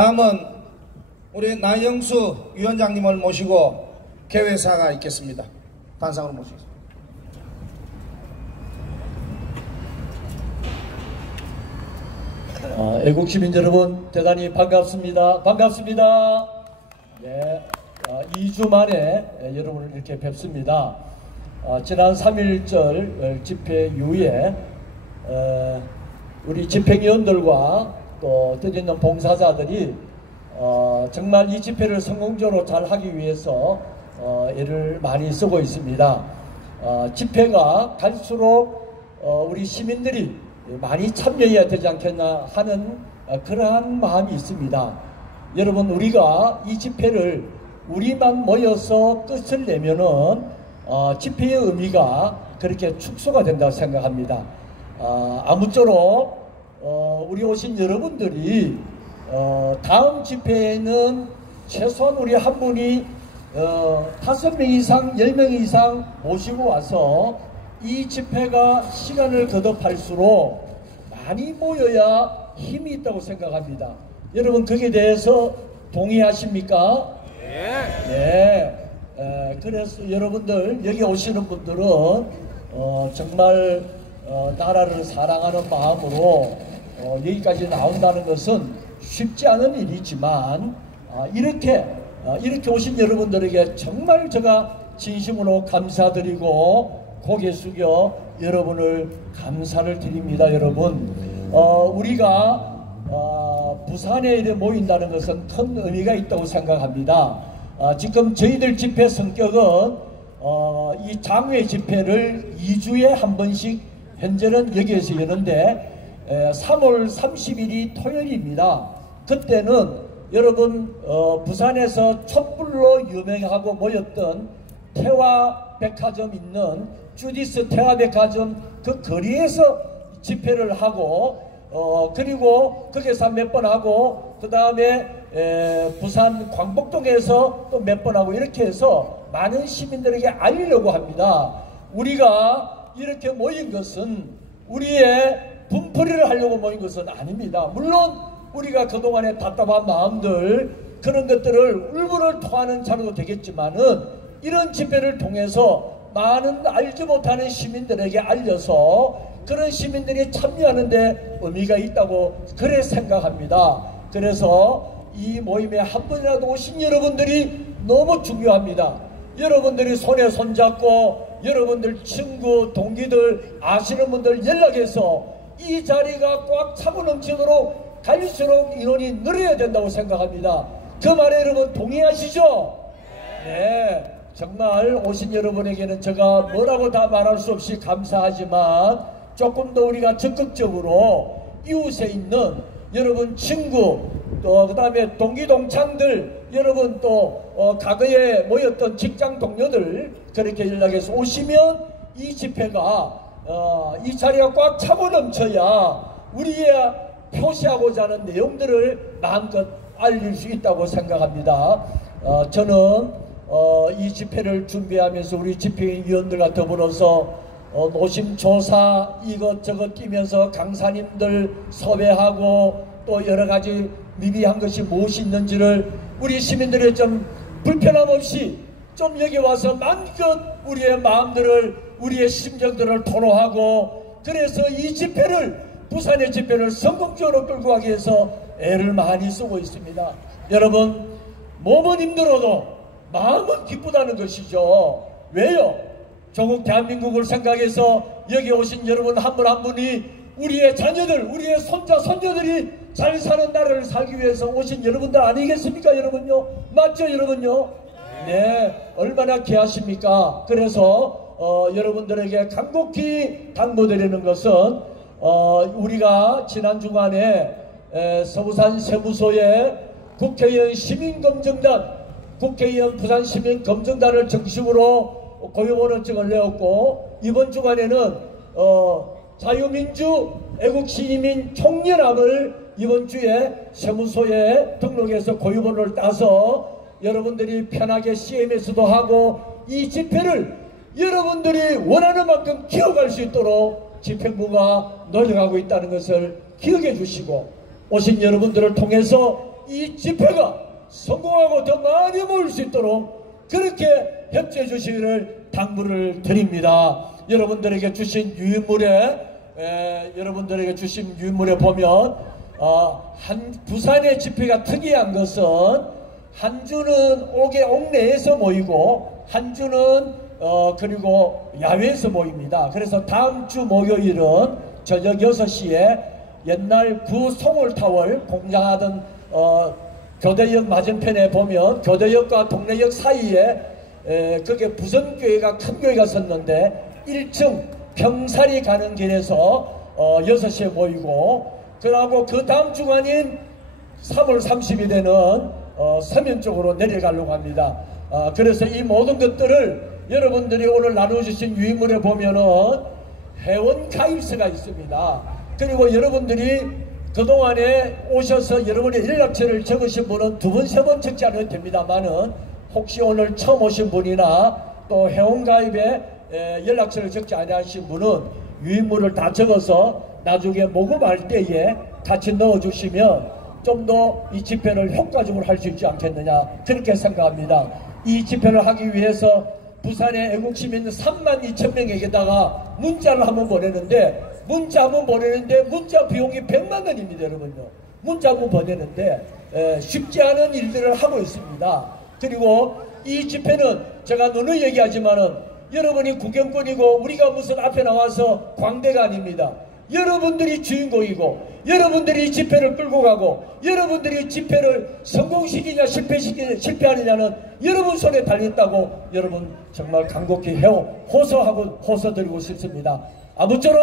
다음은 우리 나영수 위원장님을 모시고 개회사가 있겠습니다. 단상으로 모시겠습니다. 애국시민 여러분 대단히 반갑습니다. 반갑습니다. 네, 2주 만에 여러분을 이렇게 뵙습니다. 지난 3.1절 집회 이후에 우리 집행위원들과 또 뜻있는 봉사자들이 정말 이 집회를 성공적으로 잘 하기 위해서 애를 많이 쓰고 있습니다. 집회가 갈수록 우리 시민들이 많이 참여해야 되지 않겠나 하는 그러한 마음이 있습니다. 여러분, 우리가 이 집회를 우리만 모여서 끝을 내면은 집회의 의미가 그렇게 축소가 된다고 생각합니다. 아무쪼록 우리 오신 여러분들이 다음 집회에는 최소한 우리 한 분이 5명 이상 10명 이상 모시고 와서 이 집회가 시간을 거듭할수록 많이 모여야 힘이 있다고 생각합니다. 여러분, 거기에 대해서 동의하십니까? 네. 그래서 여러분들 여기 오시는 분들은 정말 나라를 사랑하는 마음으로 여기까지 나온다는 것은 쉽지 않은 일이지만 이렇게 오신 여러분들에게 정말 제가 진심으로 감사드리고 고개 숙여 여러분을 감사를 드립니다. 여러분, 우리가 부산에 이렇게 모인다는 것은 큰 의미가 있다고 생각합니다. 지금 저희들 집회 성격은 이 장외 집회를 2주에 한 번씩 현재는 여기에서 여는데 3월 30일이 토요일입니다. 그때는 여러분 부산에서 촛불로 유명하고 모였던 태화백화점 있는 주디스 태화백화점 그 거리에서 집회를 하고 그리고 거기서 몇 번 하고 그 다음에 부산 광복동에서 또 몇 번 하고 이렇게 해서 많은 시민들에게 알리려고 합니다. 우리가 이렇게 모인 것은 우리의 분풀이를 하려고 모인 것은 아닙니다. 물론 우리가 그동안의 답답한 마음들 그런 것들을 울분을 토하는 자료도 되겠지만은 이런 집회를 통해서 많은 알지 못하는 시민들에게 알려서 그런 시민들이 참여하는 데 의미가 있다고 그래 생각합니다. 그래서 이 모임에 한 번이라도 오신 여러분들이 너무 중요합니다. 여러분들이 손에 손잡고 여러분들 친구 동기들 아시는 분들 연락해서 이 자리가 꽉 차고 넘치도록 갈수록 인원이 늘어야 된다고 생각합니다. 그 말에 여러분 동의하시죠? 네, 정말 오신 여러분에게는 제가 뭐라고 다 말할 수 없이 감사하지만 조금 더 우리가 적극적으로 이웃에 있는 여러분 친구 또 그 다음에 동기 동창들 여러분 또 과거에 모였던 직장 동료들 그렇게 연락해서 오시면 이 집회가 이 자리가 꽉 차고 넘쳐야 우리의 표시하고자 하는 내용들을 마음껏 알릴 수 있다고 생각합니다. 저는 이 집회를 준비하면서 우리 집회위원들과 더불어서 노심초사 이것저것 뛰면서 강사님들 섭외하고 또 여러가지 미비한 것이 무엇이 있는지를 우리 시민들의 좀 불편함 없이 좀 여기 와서 마음껏 우리의 마음들을 우리의 심정들을 토로하고 그래서 이 집회를 부산의 집회를 성공적으로 끌고 가기 위해서 애를 많이 쓰고 있습니다. 여러분, 몸은 힘들어도 마음은 기쁘다는 것이죠. 왜요? 조국 대한민국을 생각해서 여기 오신 여러분 한 분 한 분이 우리의 자녀들, 우리의 손자, 손녀들이 잘 사는 나라를 살기 위해서 오신 여러분들 아니겠습니까, 여러분요? 맞죠, 여러분요? 네, 얼마나 귀하십니까? 그래서 여러분들에게 간곡히 당부드리는 것은 우리가 지난 주간에 서부산 세무소에 국회의원 시민검증단, 국회의원 부산시민검증단을 정식으로 고용원원증을 내었고 이번 주간에는 자유민주 애국시민 총연합을 이번 주에 세무소에 등록해서 고유번호를 따서 여러분들이 편하게 CMS도 하고 이 집회를 여러분들이 원하는 만큼 기억할 수 있도록 집행부가 노력하고 있다는 것을 기억해 주시고 오신 여러분들을 통해서 이 집회가 성공하고 더 많이 모일 수 있도록 그렇게 협조해 주시기를 당부를 드립니다. 여러분들에게 주신 유인물에 보면 부산의 집회가 특이한 것은 한 주는 옥내에서 모이고 한 주는 그리고 야외에서 모입니다. 그래서 다음 주 목요일은 저녁 6시에 옛날 구 송월타월 공장하던 교대역 맞은편에 보면 교대역과 동래역 사이에 그게 부선교회가 큰 교회가 섰는데 1층 평살이 가는 길에서 6시에 모이고 그러고 그 다음 주간인 3월 30일에는 서면 쪽으로 내려가려고 합니다. 그래서 이 모든 것들을 여러분들이 오늘 나눠주신 유인물에 보면은 회원 가입서가 있습니다. 그리고 여러분들이 그동안에 오셔서 여러분의 연락처를 적으신 분은 2번, 3번 적지 않아도 됩니다만은 혹시 오늘 처음 오신 분이나 또 회원 가입에 연락처를 적지 않으신 분은 유인물을 다 적어서 나중에 모금할 때에 같이 넣어주시면 좀 더 이 집회를 효과적으로 할 수 있지 않겠느냐 그렇게 생각합니다. 이 집회를 하기 위해서 부산의 애국시민 32,000명에게다가 문자를 한번 보내는데 문자 비용이 100만 원입니다. 여러분요. 문자 한번 보내는데 쉽지 않은 일들을 하고 있습니다. 그리고 이 집회는 제가 누누이 얘기하지만은 여러분이 구경꾼이고 우리가 무슨 앞에 나와서 광대가 아닙니다. 여러분들이 주인공이고 여러분들이 이 집회를 끌고 가고 여러분들이 집회를 성공시키냐 실패하느냐는 여러분 손에 달렸다고 여러분 정말 간곡히 호소드리고 싶습니다. 아무쪼록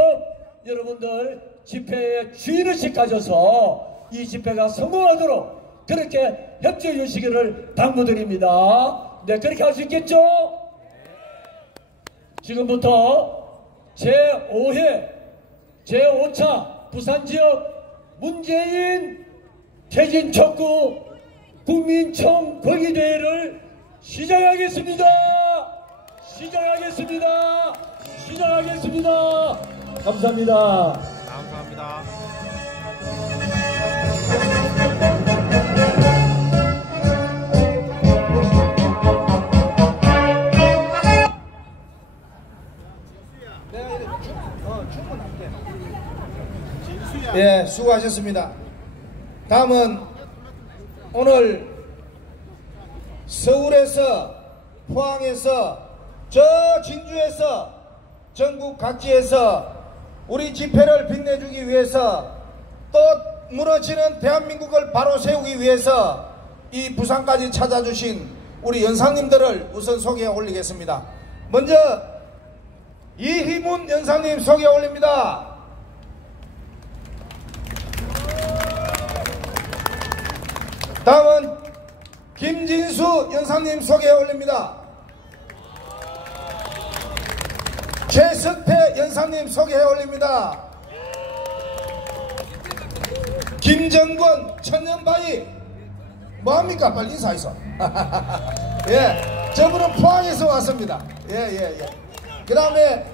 여러분들 집회의 주인의식 가져서 이 집회가 성공하도록 그렇게 협조해 주시기를 당부드립니다. 네, 그렇게 할 수 있겠죠? 지금부터 제5차 부산지역 문재인 퇴진 촉구 국민총 거기대회를 시작하겠습니다. 감사합니다. 감사합니다. 예, 수고하셨습니다. 다음은 오늘 서울에서, 포항에서, 저 진주에서, 전국 각지에서 우리 집회를 빛내주기 위해서 또 무너지는 대한민국을 바로 세우기 위해서 이 부산까지 찾아주신 우리 연상님들을 우선 소개해 올리겠습니다. 먼저 이희문 연상님 소개해 올립니다. 다음은 김진수 연상님 소개해 올립니다. 최석태 연상님 소개해 올립니다. 김정권 천년바위 뭐합니까? 빨리 인사하이소. 예, 저분은 포항에서 왔습니다. 예. 그 다음에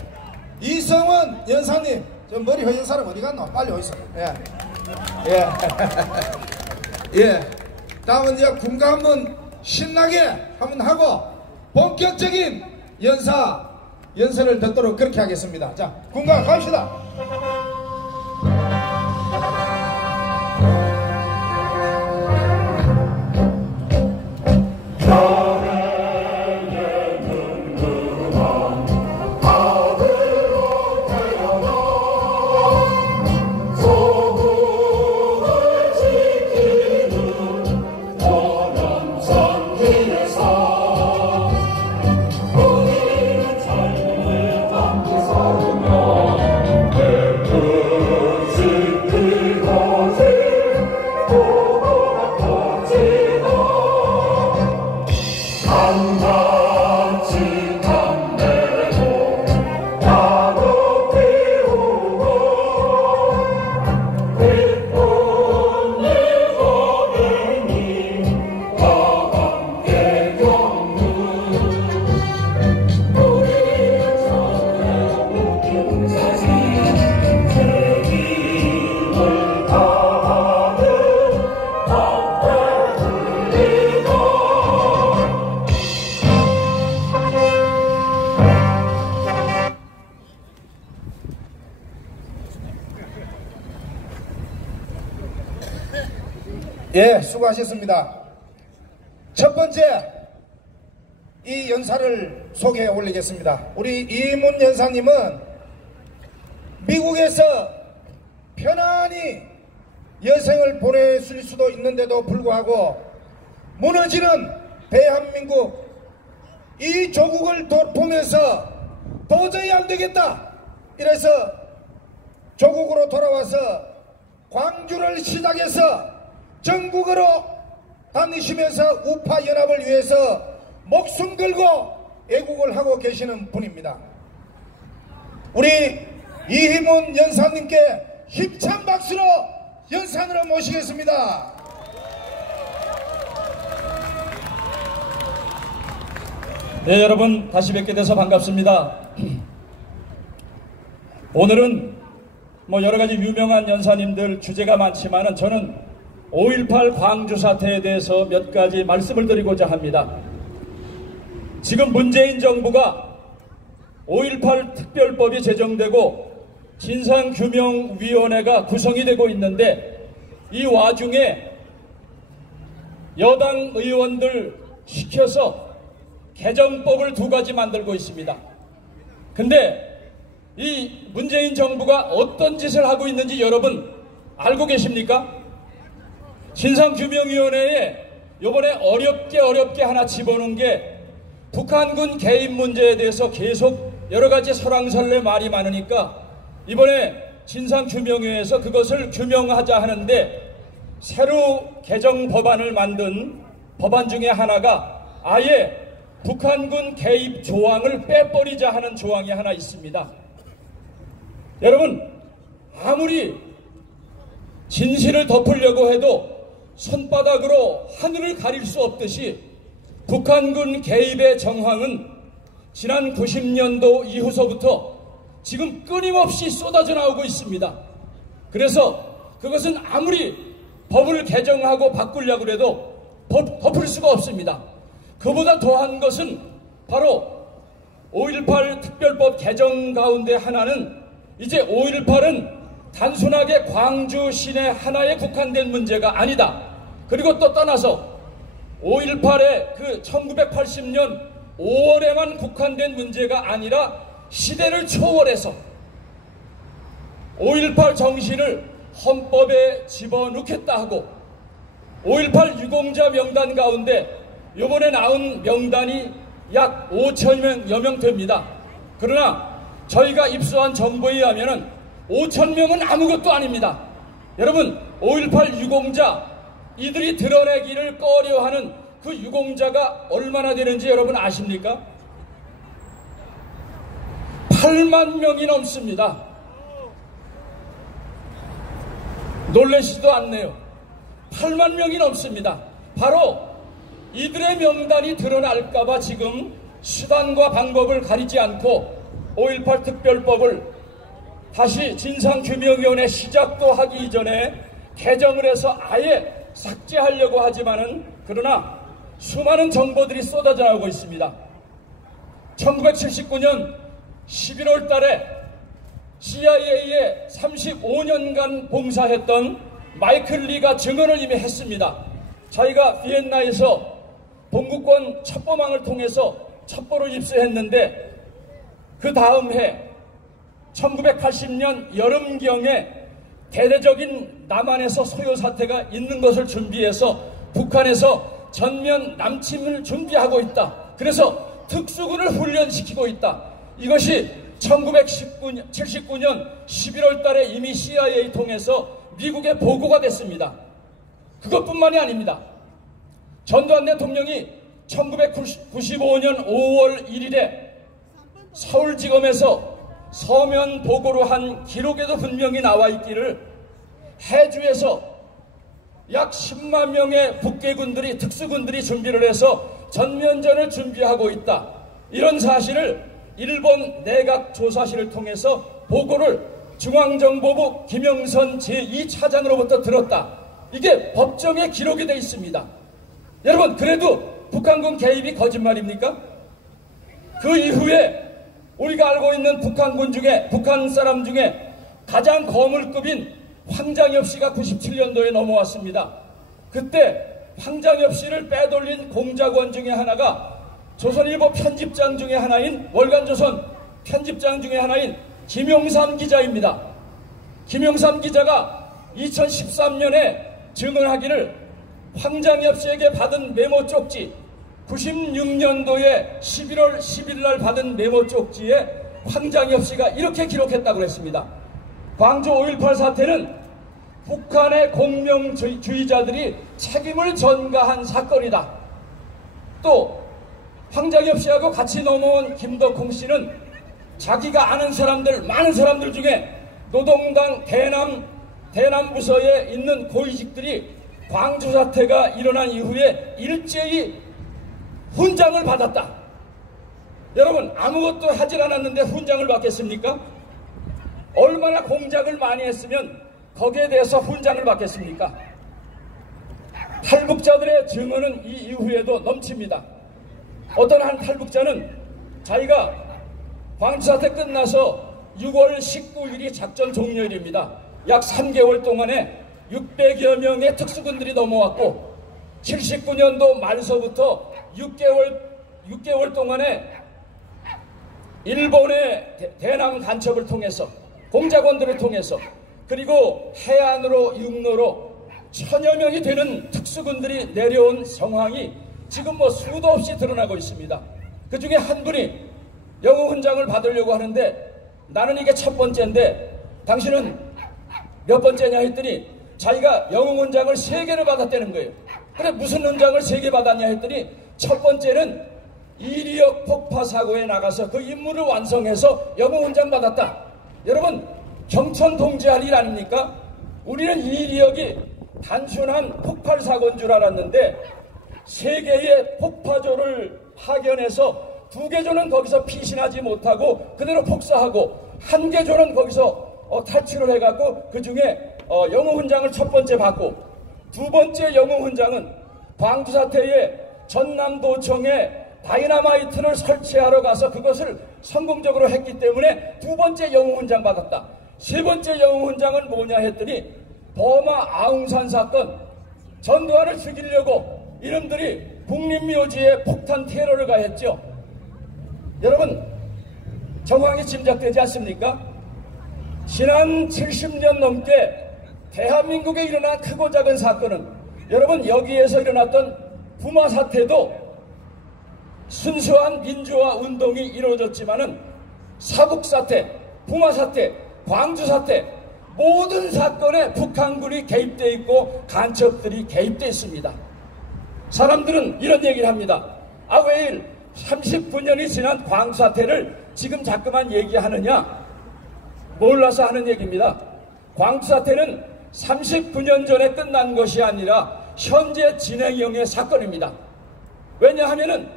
이성원 연상님, 저 머리 허연 사람 어디 갔노? 빨리 오이소. 예. 다음은 이제 군가 한번 신나게 한번 하고 본격적인 연설을 듣도록 그렇게 하겠습니다. 자, 군가 갑시다. 내 예, 수고하셨습니다. 첫 번째 이 연사를 소개해 올리겠습니다. 우리 이문 연사님은 미국에서 편안히 여생을 보냈을 수도 있는데도 불구하고 무너지는 대한민국 이 조국을 보면서 도저히 안 되겠다 이래서 조국으로 돌아와서 광주를 시작해서 전국으로 다니시면서 우파 연합을 위해서 목숨 걸고 애국을 하고 계시는 분입니다. 우리 이희문 연사님께 힘찬 박수로 연산으로 모시겠습니다. 네, 여러분 다시 뵙게 돼서 반갑습니다. 오늘은 여러가지 유명한 연사님들 주제가 많지만은 저는 5.18 광주 사태에 대해서 몇 가지 말씀을 드리고자 합니다. 지금 문재인 정부가 5.18 특별법이 제정되고 진상규명위원회가 구성이 되고 있는데 이 와중에 여당 의원들 시켜서 개정법을 2가지 만들고 있습니다. 근데 이 문재인 정부가 어떤 짓을 하고 있는지 여러분 알고 계십니까? 진상규명위원회에 요번에 어렵게 하나 집어넣은 게 북한군 개입 문제에 대해서 계속 여러가지 설왕설래 말이 많으니까 이번에 진상규명위에서 그것을 규명하자 하는데 새로 개정 법안을 만든 법안 중에 하나가 아예 북한군 개입 조항을 빼버리자 하는 조항이 하나 있습니다. 여러분 아무리 진실을 덮으려고 해도 손바닥으로 하늘을 가릴 수 없듯이 북한군 개입의 정황은 지난 90년도 이후서부터 지금 끊임없이 쏟아져 나오고 있습니다. 그래서 그것은 아무리 법을 개정하고 바꾸려고 해도 덮을 수가 없습니다. 그보다 더한 것은 바로 5.18 특별법 개정 가운데 하나는 이제 5.18은 단순하게 광주 시내 하나에 국한된 문제가 아니다. 그리고 또 떠나서 5.18의 그 1980년 5월에만 국한된 문제가 아니라 시대를 초월해서 5.18 정신을 헌법에 집어넣겠다 하고 5.18 유공자 명단 가운데 요번에 나온 명단이 약 5천여 명 됩니다. 그러나 저희가 입수한 정보에 의하면 5천명은 아무것도 아닙니다. 여러분 5.18 유공자 이들이 드러내기를 꺼려하는 그 유공자가 얼마나 되는지 여러분 아십니까? 8만 명이 넘습니다. 놀라시지도 않네요. 8만 명이 넘습니다. 바로 이들의 명단이 드러날까봐 지금 수단과 방법을 가리지 않고 5.18 특별법을 다시 진상규명위원회 시작도 하기 이전에 개정을 해서 아예 삭제하려고 하지만은 그러나 수많은 정보들이 쏟아져 나오고 있습니다. 1979년 11월 달에 CIA에 35년간 봉사했던 마이클 리가 증언을 이미 했습니다. 저희가 비엔나에서 동구권 첩보망을 통해서 첩보를 입수했는데 그 다음 해 1980년 여름경에 대대적인 남한에서 소요 사태가 있는 것을 준비해서 북한에서 전면 남침을 준비하고 있다. 그래서 특수군을 훈련시키고 있다. 이것이 1979년 11월 달에 이미 CIA 통해서 미국에 보고가 됐습니다. 그것뿐만이 아닙니다. 전두환 대통령이 1995년 5월 1일에 서울지검에서 서면 보고로 한 기록에도 분명히 나와 있기를 해주에서 약 10만 명의 북괴군들이 특수군들이 준비를 해서 전면전을 준비하고 있다. 이런 사실을 일본 내각조사실을 통해서 보고를 중앙정보부 김영선 제2차장으로부터 들었다. 이게 법정에 기록이 되어 있습니다. 여러분 그래도 북한군 개입이 거짓말입니까? 그 이후에 우리가 알고 있는 북한군 중에 북한 사람 중에 가장 거물급인 황장엽 씨가 97년도에 넘어왔습니다. 그때 황장엽 씨를 빼돌린 공작원 중에 하나가 조선일보 편집장 중에 하나인, 월간조선 편집장 중에 하나인 김용삼 기자입니다. 김용삼 기자가 2013년에 증언하기를 황장엽 씨에게 받은 메모 쪽지, 96년도에 11월 10일 날 받은 메모 쪽지에 황장엽 씨가 이렇게 기록했다고 했습니다. 광주 5.18 사태는 북한의 공명주의자들이 책임을 전가한 사건이다. 또 황장엽 씨하고 같이 넘어온 김덕홍 씨는 자기가 아는 사람들, 많은 사람들 중에 노동당 대남 부서에 있는 고위직들이 광주 사태가 일어난 이후에 일제히 훈장을 받았다. 여러분, 아무것도 하질 않았는데 훈장을 받겠습니까? 얼마나 공작을 많이 했으면 거기에 대해서 훈장을 받겠습니까? 탈북자들의 증언은 이 이후에도 넘칩니다. 어떤 한 탈북자는 자기가 광주 사태 끝나서 6월 19일이 작전 종료일입니다. 약 3개월 동안에 600여 명의 특수군들이 넘어왔고 79년도 말서부터 6개월 동안에 일본의 대남 간첩을 통해서, 공작원들을 통해서, 그리고 해안으로 육로로 1000여 명이 되는 특수군들이 내려온 상황이 지금 수도 없이 드러나고 있습니다. 그 중에 한 분이 영웅훈장을 받으려고 하는데, 나는 이게 첫 번째인데 당신은 몇 번째냐 했더니 자기가 영웅훈장을 3개를 받았다는 거예요. 그래, 무슨 훈장을 3개 받았냐 했더니 첫 번째는 이리역 폭파 사고에 나가서 그 임무를 완성해서 영웅훈장 받았다. 여러분, 경천 동지할 일 아닙니까? 우리는 이리역이 단순한 폭발 사고인 줄 알았는데 3개의 폭파조를 파견해서 2개 조는 거기서 피신하지 못하고 그대로 폭사하고 1개 조는 거기서 탈출을 해갖고 그 중에 영웅훈장을 첫 번째 받고, 2번째 영웅훈장은 광주 사태에 전남도청에 다이나마이트를 설치하러 가서 그것을 성공적으로 했기 때문에 2번째 영웅훈장 받았다. 3번째 영웅훈장은 뭐냐 했더니 버마 아웅산 사건, 전두환을 죽이려고 이놈들이 국립묘지에 폭탄 테러를 가했죠. 여러분, 정황이 짐작되지 않습니까? 지난 70년 넘게 대한민국에 일어난 크고 작은 사건은, 여러분, 여기에서 일어났던 부마 사태도 순수한 민주화 운동이 이루어졌지만은 사북 사태, 부마 사태, 광주 사태, 모든 사건에 북한군이 개입되어 있고 간첩들이 개입되어 있습니다. 사람들은 이런 얘기를 합니다. 왜 39년이 지난 광주 사태를 지금 자꾸만 얘기하느냐? 몰라서 하는 얘기입니다. 광주 사태는 39년 전에 끝난 것이 아니라 현재 진행형의 사건입니다. 왜냐하면은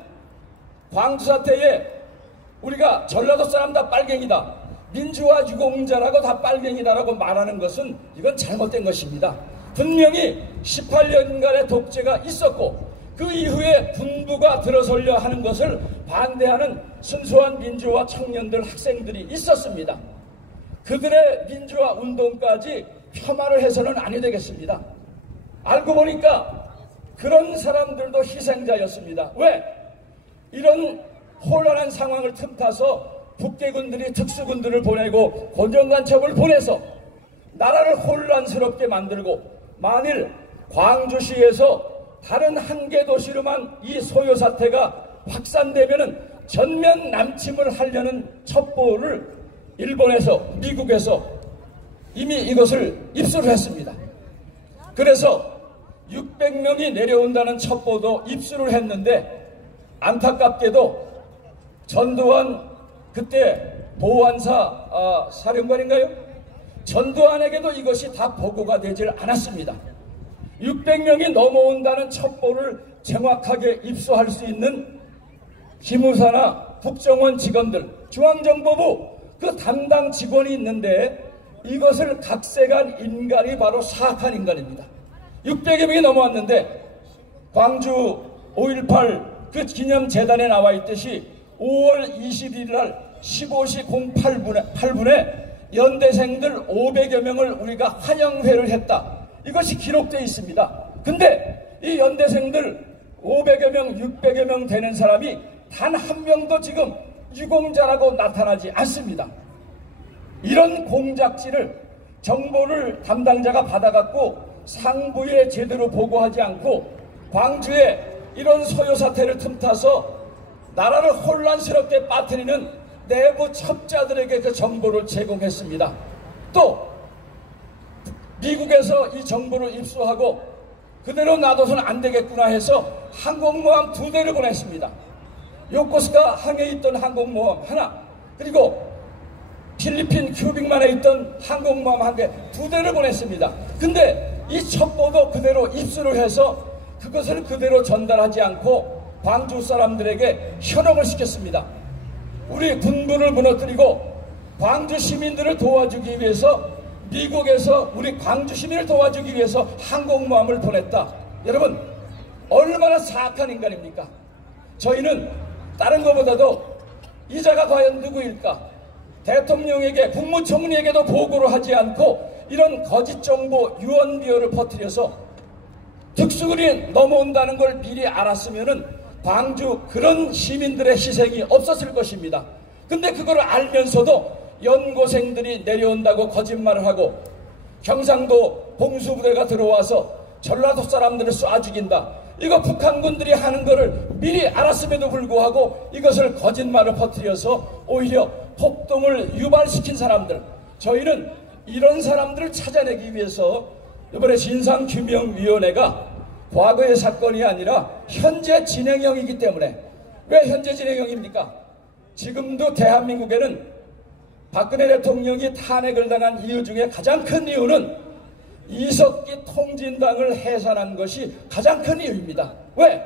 광주 사태에 우리가 전라도 사람 다 빨갱이다, 민주화 유공자라고 다 빨갱이다라고 말하는 것은 이건 잘못된 것입니다. 분명히 18년간의 독재가 있었고 그 이후에 군부가 들어서려 하는 것을 반대하는 순수한 민주화 청년들, 학생들이 있었습니다. 그들의 민주화 운동까지 폄하를 해서는 아니 되겠습니다. 알고 보니까 그런 사람들도 희생자였습니다. 왜? 이런 혼란한 상황을 틈타서 북괴군들이 특수군들을 보내고 권정간첩을 보내서 나라를 혼란스럽게 만들고, 만일 광주시에서 다른 한 개 도시로만 이 소요 사태가 확산되면은 전면 남침을 하려는 첩보를 일본에서, 미국에서 이미 이것을 입수를 했습니다. 그래서 600명이 내려온다는 첩보도 입수를 했는데, 안타깝게도 전두환 그때 보안사 사령관인가요? 전두환에게도 이것이 다 보고가 되질 않았습니다. 600명이 넘어온다는 첩보를 정확하게 입수할 수 있는 기무사나 국정원 직원들, 중앙정보부 그 담당 직원이 있는데 이것을 각색한 인간이 바로 사악한 인간입니다. 600여 명이 넘어왔는데 광주 5.18 그 기념재단에 나와 있듯이 5월 21일 날 15시 08분에 연대생들 500여 명을 우리가 환영회를 했다. 이것이 기록되어 있습니다. 근데 이 연대생들 500여 명, 600여 명 되는 사람이 단 한 명도 지금 유공자라고 나타나지 않습니다. 이런 공작지를 정보를 담당자가 받아갖고 상부에 제대로 보고하지 않고 광주에 이런 소요 사태를 틈타서 나라를 혼란스럽게 빠뜨리는 내부 첩자들에게 그 정보를 제공했습니다. 또 미국에서 이 정보를 입수하고 그대로 놔둬서는 안 되겠구나 해서 항공모함 2대를 보냈습니다. 요코스카 항해에 있던 항공모함 하나, 그리고 필리핀 큐빅만에 있던 항공모함 2대를 보냈습니다. 근데 이 첩보도 그대로 입수를 해서 그것을 그대로 전달하지 않고 광주 사람들에게 현혹을 시켰습니다. 우리 군부를 무너뜨리고 광주 시민들을 도와주기 위해서 미국에서 우리 광주 시민을 도와주기 위해서 항공모함을 보냈다. 여러분, 얼마나 사악한 인간입니까? 저희는 다른 것보다도 이자가 과연 누구일까? 대통령에게, 국무총리에게도 보고를 하지 않고 이런 거짓 정보 유언비어를 퍼뜨려서 특수군이 넘어온다는 걸 미리 알았으면은 광주 그런 시민들의 희생이 없었을 것입니다. 근데 그걸 알면서도 연고생들이 내려온다고 거짓말을 하고 경상도 공수부대가 들어와서 전라도 사람들을 쏴 죽인다. 이거 북한군들이 하는 거를 미리 알았음에도 불구하고 이것을 거짓말을 퍼뜨려서 오히려 폭동을 유발시킨 사람들, 저희는 이런 사람들을 찾아내기 위해서 이번에 진상규명위원회가 과거의 사건이 아니라 현재 진행형이기 때문에, 왜 현재 진행형입니까? 지금도 대한민국에는 박근혜 대통령이 탄핵을 당한 이유 중에 가장 큰 이유는 이석기 통진당을 해산한 것이 가장 큰 이유입니다. 왜?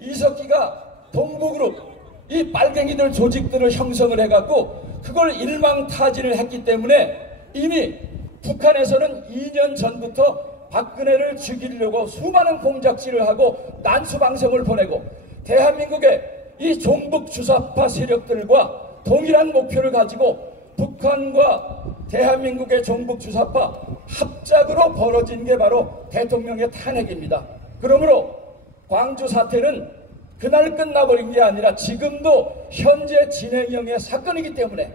이석기가 동부그룹, 이 빨갱이들 조직들을 형성을 해갖고 그걸 일망타진을 했기 때문에 이미 북한에서는 2년 전부터 박근혜를 죽이려고 수많은 공작질을 하고 난수방송을 보내고 대한민국의 이 종북 주사파 세력들과 동일한 목표를 가지고 북한과 대한민국의 종북 주사파 합작으로 벌어진 게 바로 대통령의 탄핵입니다. 그러므로 광주 사태는 그날 끝나버린 게 아니라 지금도 현재 진행형의 사건이기 때문에,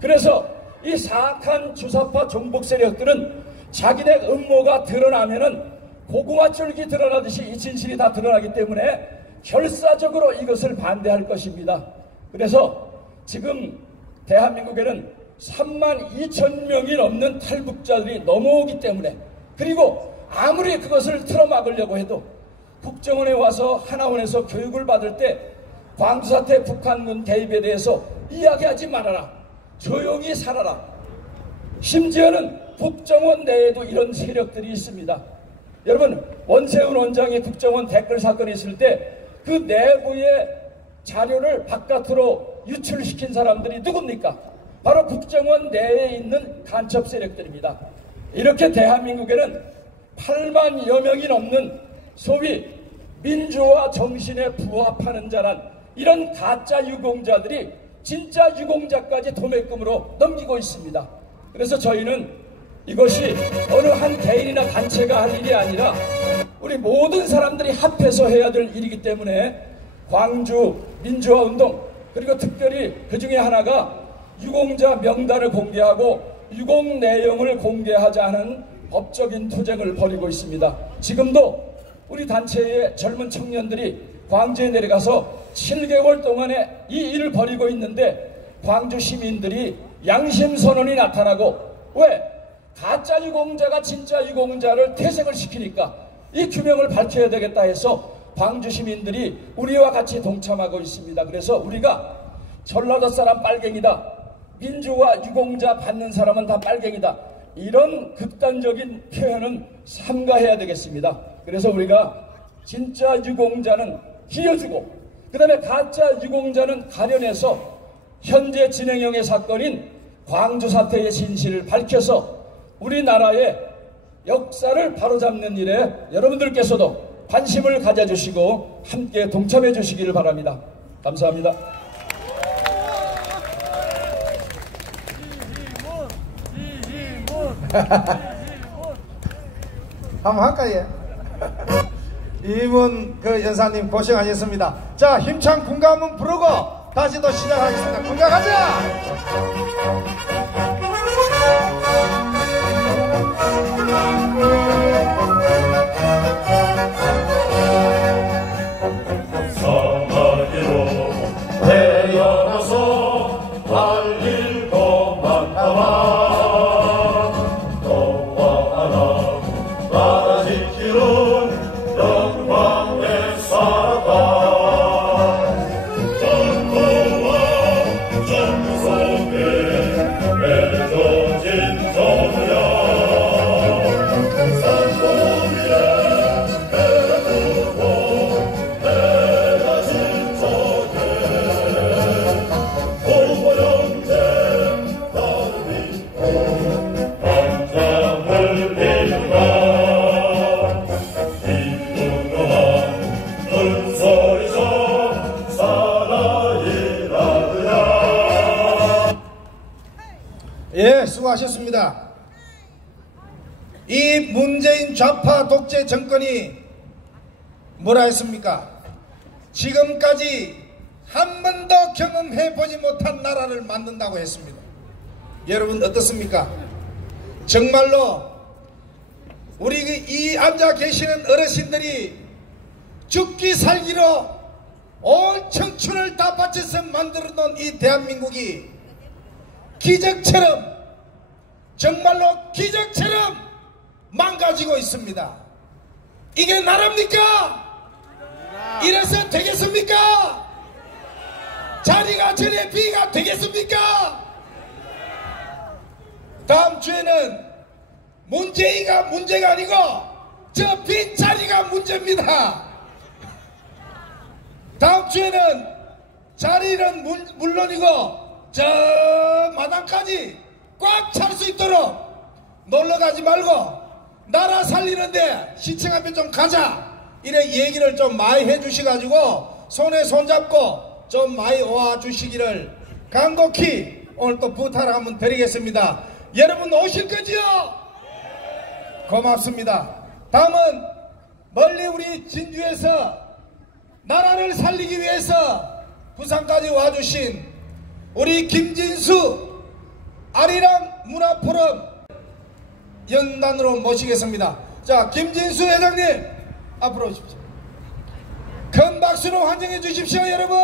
그래서 이 사악한 주사파 종북 세력들은 자기네 음모가 드러나면은 고구마 줄기 드러나듯이 이 진실이 다 드러나기 때문에 결사적으로 이것을 반대할 것입니다. 그래서 지금 대한민국에는 32,000명이 넘는 탈북자들이 넘어오기 때문에, 그리고 아무리 그것을 틀어막으려고 해도 국정원에 와서 하나원에서 교육을 받을 때 광주 사태 북한군 개입에 대해서 이야기하지 말아라, 조용히 살아라. 심지어는 국정원 내에도 이런 세력들이 있습니다. 여러분, 원세훈 원장이 국정원 댓글 사건이 있을 때 그 내부의 자료를 바깥으로 유출시킨 사람들이 누굽니까? 바로 국정원 내에 있는 간첩 세력들입니다. 이렇게 대한민국에는 8만여 명이 넘는 소위 민주화 정신에 부합하는 자란 이런 가짜 유공자들이 진짜 유공자까지 도매금으로 넘기고 있습니다. 그래서 저희는 이것이 어느 한 개인이나 단체가 할 일이 아니라 우리 모든 사람들이 합해서 해야 될 일이기 때문에 광주 민주화 운동, 그리고 특별히 그 중에 하나가 유공자 명단을 공개하고 유공 내용을 공개하자는 법적인 투쟁을 벌이고 있습니다. 지금도 우리 단체의 젊은 청년들이 광주에 내려가서 7개월 동안에 이 일을 벌이고 있는데 광주 시민들이 양심선언이 나타나고, 왜? 가짜 유공자가 진짜 유공자를 퇴색을 시키니까 이 규명을 밝혀야 되겠다 해서 광주 시민들이 우리와 같이 동참하고 있습니다. 그래서 우리가 전라도 사람 빨갱이다, 민주화 유공자 받는 사람은 다 빨갱이다, 이런 극단적인 표현은 삼가해야 되겠습니다. 그래서 우리가 진짜 유공자는 기어주고 그 다음에 가짜 유공자는 가려내서 현재 진행형의 사건인 광주 사태의 진실을 밝혀서 우리나라의 역사를 바로잡는 일에 여러분들께서도 관심을 가져주시고 함께 동참해 주시기를 바랍니다. 감사합니다. 한번 할까요? 이분 그 연사님 고생하셨습니다. 자, 힘찬 군가 한번 부르고 다시 또 시작하겠습니다. 군가 가자. 사마리로 태어나서 할 일도 많다만 너와 하나 나라 지키는 영광에 살았다. 전도와 전도 속에 맺어진 정우야 산소리에 배두고 예, 수고하셨습니다. 이 문재인 좌파 독재 정권이 뭐라 했습니까? 지금까지 한 번도 경험해보지 못한 나라를 만든다고 했습니다. 여러분 어떻습니까? 정말로 우리 이 앉아 계시는 어르신들이 죽기 살기로 온 청춘을 다 바쳐서 만들어 놓은 이 대한민국이 기적처럼, 정말로 기적처럼 망가지고 있습니다. 이게 나라입니까? 이래서 되겠습니까? 자리가 전에 비가 되겠습니까? 다음 주에는 문재인가 문제가 아니고 저 빈 자리가 문제입니다. 다음 주에는 자리는 물론이고 저 마당까지 꽉 찰 수 있도록 놀러가지 말고 나라 살리는데 시청 앞에 좀 가자 이래 얘기를 좀 많이 해주셔가지고 손에 손잡고 좀 많이 와주시기를 간곡히 오늘 또 부탁을 한번 드리겠습니다. 여러분 오실 거지요? 고맙습니다. 다음은 멀리 우리 진주에서 나라를 살리기 위해서 부산까지 와주신 우리 김진수 아리랑 문화포럼 연단으로 모시겠습니다. 자, 김진수 회장님 앞으로 오십시오. 큰 박수로 환영해 주십시오, 여러분.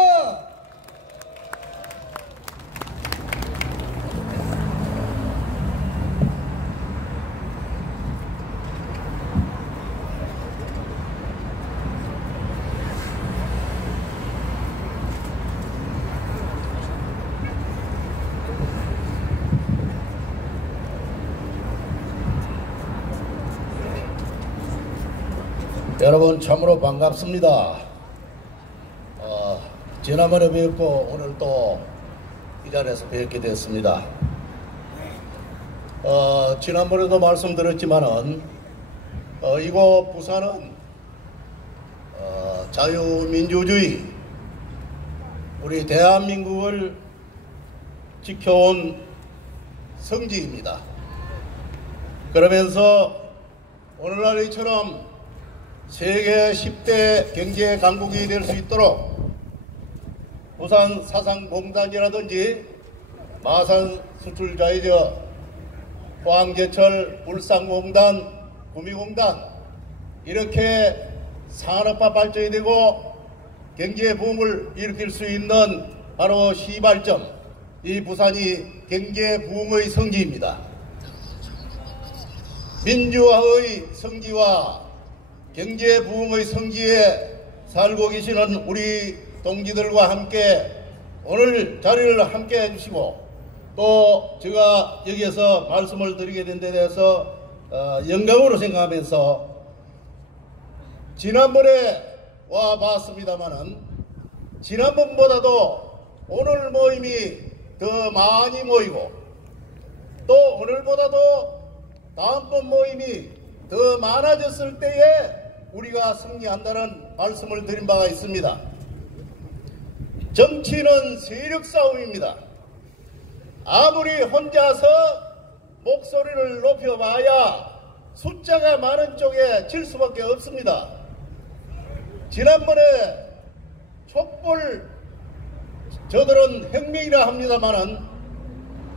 여러분 참으로 반갑습니다. 지난번에 뵙고 오늘 또 이 자리에서 뵙게 됐습니다. 지난번에도 말씀드렸지만은 이곳 부산은 자유민주주의 우리 대한민국을 지켜온 성지입니다. 그러면서 오늘날 이처럼 세계 10대 경제 강국이 될 수 있도록 부산 사상공단이라든지 마산 수출자이저 포항제철 울산공단 구미공단 이렇게 산업화 발전이 되고 경제 부흥을 일으킬 수 있는 바로 시발점, 이 부산이 경제 부흥의 성지입니다. 민주화의 성지와 경제 부흥의 성지에 살고 계시는 우리 동지들과 함께 오늘 자리를 함께 해주시고 또 제가 여기에서 말씀을 드리게 된 데 대해서 영광으로 생각하면서 지난번에 와봤습니다마는 지난번보다도 오늘 모임이 더 많이 모이고 또 오늘보다도 다음번 모임이 더 많아졌을 때에 우리가 승리한다는 말씀을 드린 바가 있습니다. 정치는 세력 싸움입니다. 아무리 혼자서 목소리를 높여봐야 숫자가 많은 쪽에 질 수밖에 없습니다. 지난번에 촛불, 저들은 혁명이라 합니다마는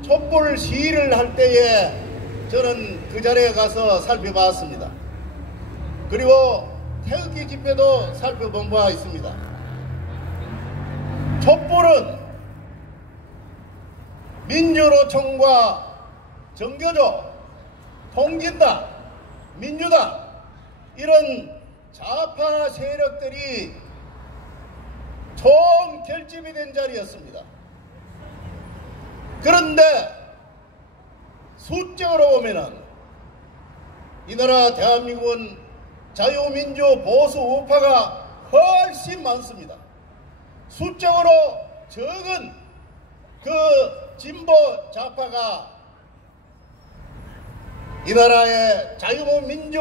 촛불 시위를 할 때에 저는 그 자리에 가서 살펴봤습니다. 그리고 태극기 집회도 살펴본 바가 있습니다. 촛불은 민주노총과 정교조, 통진당, 민주당 이런 좌파 세력들이 총 결집이 된 자리였습니다. 그런데 수적으로 보면은 이 나라 대한민국은 자유민주 보수 우파가 훨씬 많습니다. 수적으로 적은 그 진보 좌파가 이 나라의 자유민주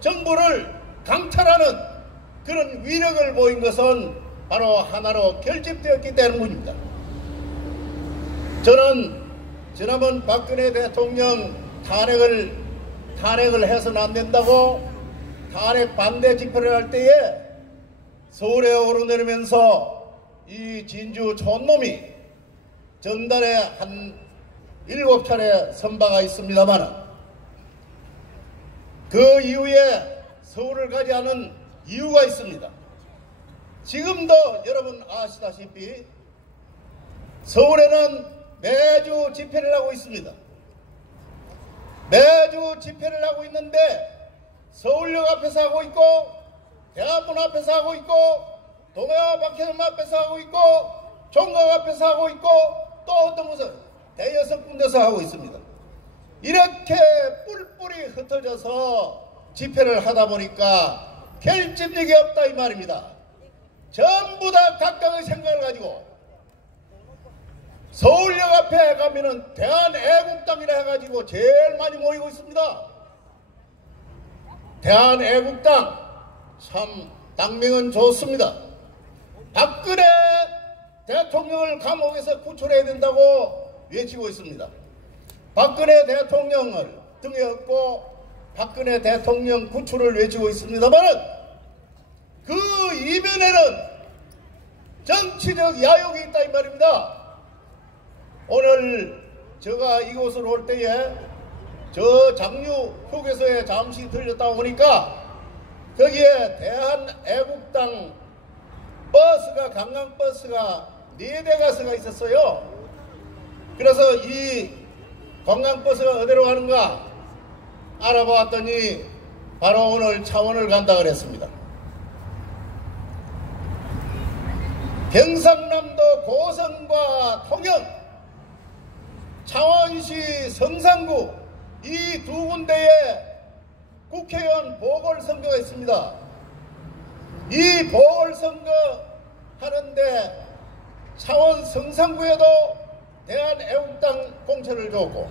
정부를 강탈하는 그런 위력을 보인 것은 바로 하나로 결집되었기 때문입니다. 저는 지난번 박근혜 대통령 탄핵을 해서는 안 된다고 탄핵 반대 집회를 할 때에 서울에 오르내리면서 이 진주 촌놈이 전달에 한 7차례 선바가 있습니다만 그 이후에 서울을 가지 않은 이유가 있습니다. 지금도 여러분 아시다시피 서울에는 매주 집회를 하고 있습니다. 매주 집회를 하고 있는데 서울역 앞에서 하고 있고 대한문 앞에서 하고 있고 동해박회점 앞에서 하고 있고 종각 앞에서 하고 있고 또 어떤 곳은 대여섯 군데서 하고 있습니다. 이렇게 뿔뿔이 흩어져서 집회를 하다 보니까 결집력이 없다 이 말입니다. 전부 다 각각의 생각을 가지고 서울역 앞에 가면은 대한애국당이라 해가지고 제일 많이 모이고 있습니다. 대한애국당 참 당명은 좋습니다. 박근혜 대통령을 감옥에서 구출해야 된다고 외치고 있습니다. 박근혜 대통령을 등에 업고 박근혜 대통령 구출을 외치고 있습니다만 그 이면에는 정치적 야욕이 있다 이 말입니다. 오늘 제가 이곳을 올 때에 저 장류 휴게소에 잠시 들렸다 보니까 거기에 대한애국당 버스가 관광버스가 4대가서가 있었어요. 그래서 이 관광버스가 어디로 가는가 알아보았더니 바로 오늘 창원을 간다 그랬습니다. 경상남도 고성과 통영, 창원시 성산구 이 두 군데에 국회의원 보궐선거가 있습니다. 이 보궐선거 하는데 창원 성산구에도 대한애국당 공천을 줬고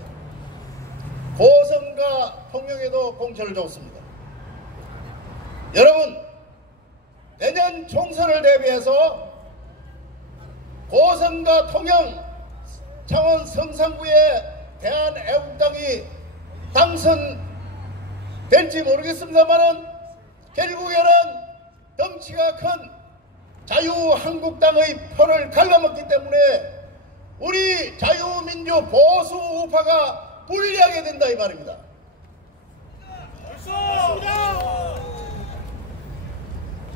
고성과 통영에도 공천을 줬습니다. 여러분 내년 총선을 대비해서 고성과 통영, 창원 성산구에 대한애국당이 당선될지 모르겠습니다만은 결국에는 덩치가 큰 자유한국당의 표를 갉아먹기 때문에 우리 자유민주 보수 우파가 불리하게 된다 이 말입니다.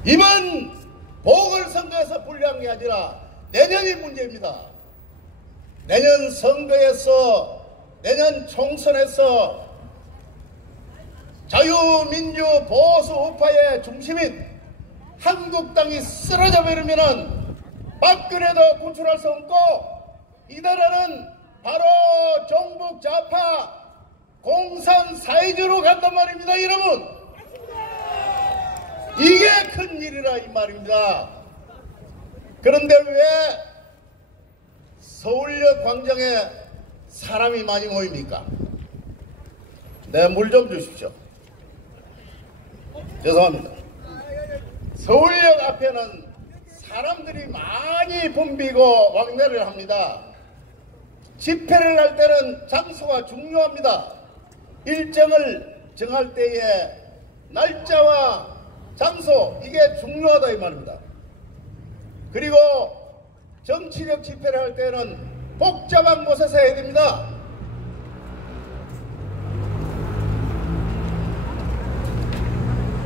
이번 보궐선거에서 불리한 게 아니라 내년이 문제입니다. 내년 선거에서 내년 총선에서 자유민주 보수 우파의 중심인 한국당이 쓰러져 버리면은 박근혜도 구출할 수 없고 이 나라는 바로 종북 좌파 공산 사회주의로 간단 말입니다. 여러분 이게 큰 일이라 이 말입니다. 그런데 왜 서울역 광장에 사람이 많이 모입니까? 네, 물 좀 주십시오. 죄송합니다. 서울역 앞에는 사람들이 많이 붐비고 왕래를 합니다. 집회를 할 때는 장소가 중요합니다. 일정을 정할 때에 날짜와 장소 이게 중요하다 이 말입니다. 그리고 정치력 집회를 할 때는 복잡한 곳에서 해야 됩니다.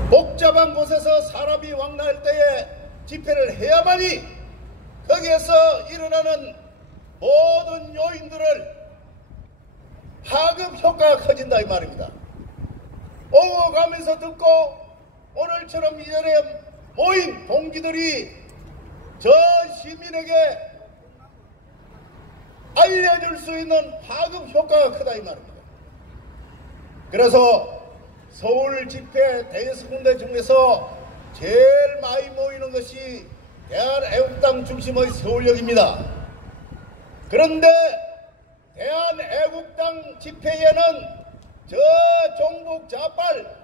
복잡한 곳에서 사람이 왕래할 때에 집회를 해야만이 거기에서 일어나는 모든 요인들을 파급 효과가 커진다 이 말입니다. 오고 가면서 듣고 오늘처럼 이전에 모인 동기들이 전 시민에게 알려줄 수 있는 파급 효과가 크다 이 말입니다. 그래서 서울 집회 대여섯 군데 중에서 제일 많이 모이는 것이 대한애국당 중심의 서울역입니다. 그런데 대한애국당 집회에는 저 종북 좌빨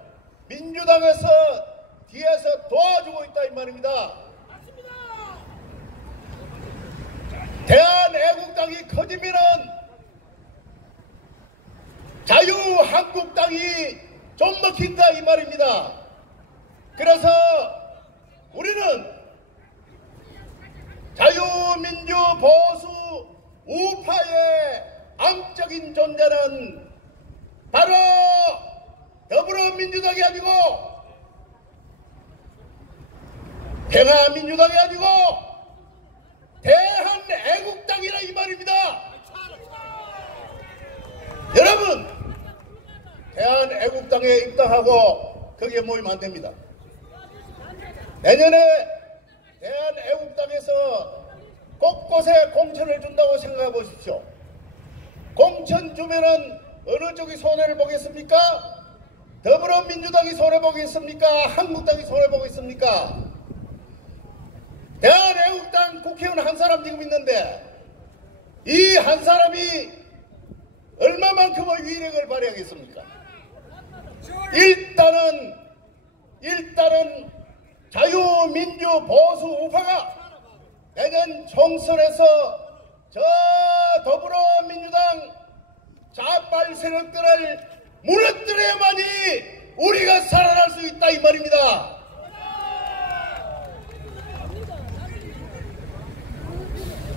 민주당에서 뒤에서 도와주고 있다 이 말입니다. 대한애국당이 커지면은 자유한국당이 좀 먹힌다 이 말입니다. 그래서 우리는 자유민주 보수 우파의 암적인 존재는 바로 더불어민주당이 아니고 평화민주당이 아니고 대한애국당이라 이 말입니다. 여러분 대한애국당에 입당하고 거기에 모이면 안 됩니다. 내년에 대한애국당에서 곳곳에 공천을 준다고 생각해 보십시오. 공천 주면은 어느 쪽이 손해를 보겠습니까? 더불어민주당이 손해보겠습니까? 한국당이 손해보겠습니까? 대한애국당 국회의원 한 사람 지금 있는데 이 한 사람이 얼마만큼의 위력을 발휘하겠습니까? 일단은 자유민주 보수 우파가 내년 총선에서 저 더불어민주당 좌빨 세력들을 무너뜨려야만이 우리가 살아날 수 있다 이 말입니다.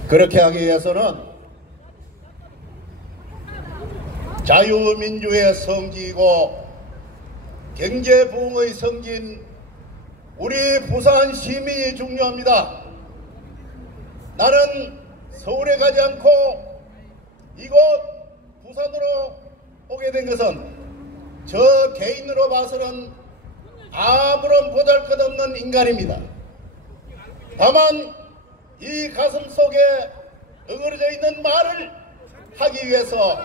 그렇게 하기 위해서는 자유민주의 성지이고 경제부흥의 성지인 우리 부산 시민이 중요합니다. 나는 서울에 가지 않고 이곳 부산으로 오게 된 것은 저 개인으로 봐서는 아무런 보잘것없는 인간입니다. 다만 이 가슴 속에 응어려져 있는 말을 하기 위해서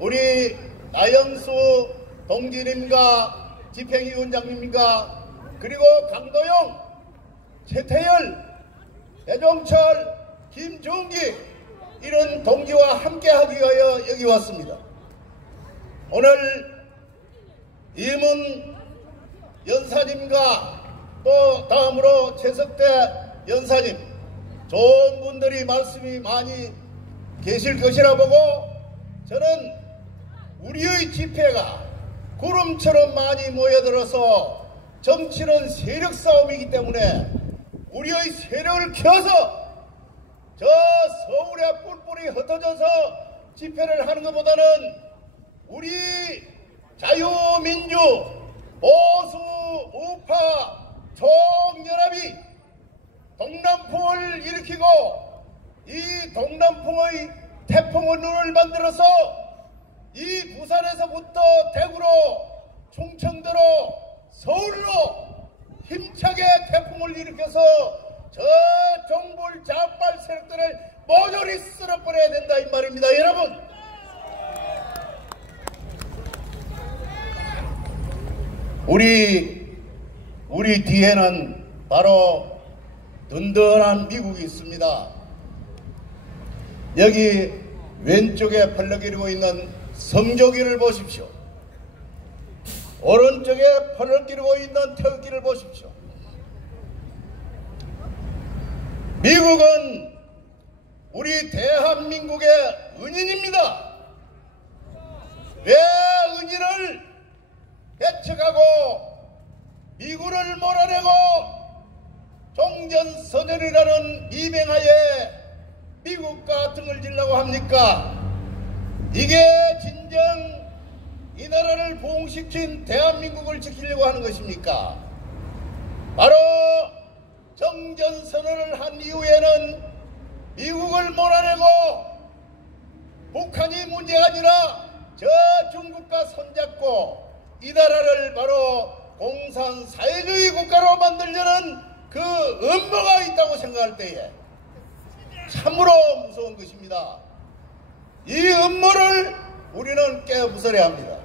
우리 나영수 동지님과 집행위원장님과 그리고 강도영, 최태열, 배종철, 김종기 이런 동지와 함께하기 위하여 여기 왔습니다. 오늘 이문 연사님과 또 다음으로 최석대 연사님 좋은 분들이 말씀이 많이 계실 것이라 보고 저는 우리의 집회가 구름처럼 많이 모여들어서 정치는 세력 싸움이기 때문에 우리의 세력을 켜서 저 서울에 뿔뿔이 흩어져서 집회를 하는 것보다는 우리 자유민주 보수 우파 총연합이 동남풍을 일으키고 이 동남풍의 태풍의 눈을 만들어서 이 부산에서부터 대구로 충청도로 서울로 힘차게 태풍을 일으켜서 저 종불 좌빨 세력들을 모조리 쓸어버려야 된다 이 말입니다. 여러분 우리 뒤에는 바로 든든한 미국이 있습니다. 여기 왼쪽에 펄럭이고 있는 성조기를 보십시오. 오른쪽에 펄럭이고 있는 태극기를 보십시오. 미국은 우리 대한민국의 은인입니다. 왜 은인을 배척하고 미군을 몰아내고 종전선언이라는 미명하에 미국과 등을 질라고 합니까? 이게 진정 이 나라를 부흥시킨 대한민국을 지키려고 하는 것입니까? 바로 정전선언을 한 이후에는 미국을 몰아내고 북한이 문제가 아니라 저 중국과 손잡고 이 나라를 바로 공산사회주의 국가로 만들려는 그 음모가 있다고 생각할 때에 참으로 무서운 것입니다. 이 음모를 우리는 깨부숴야 합니다.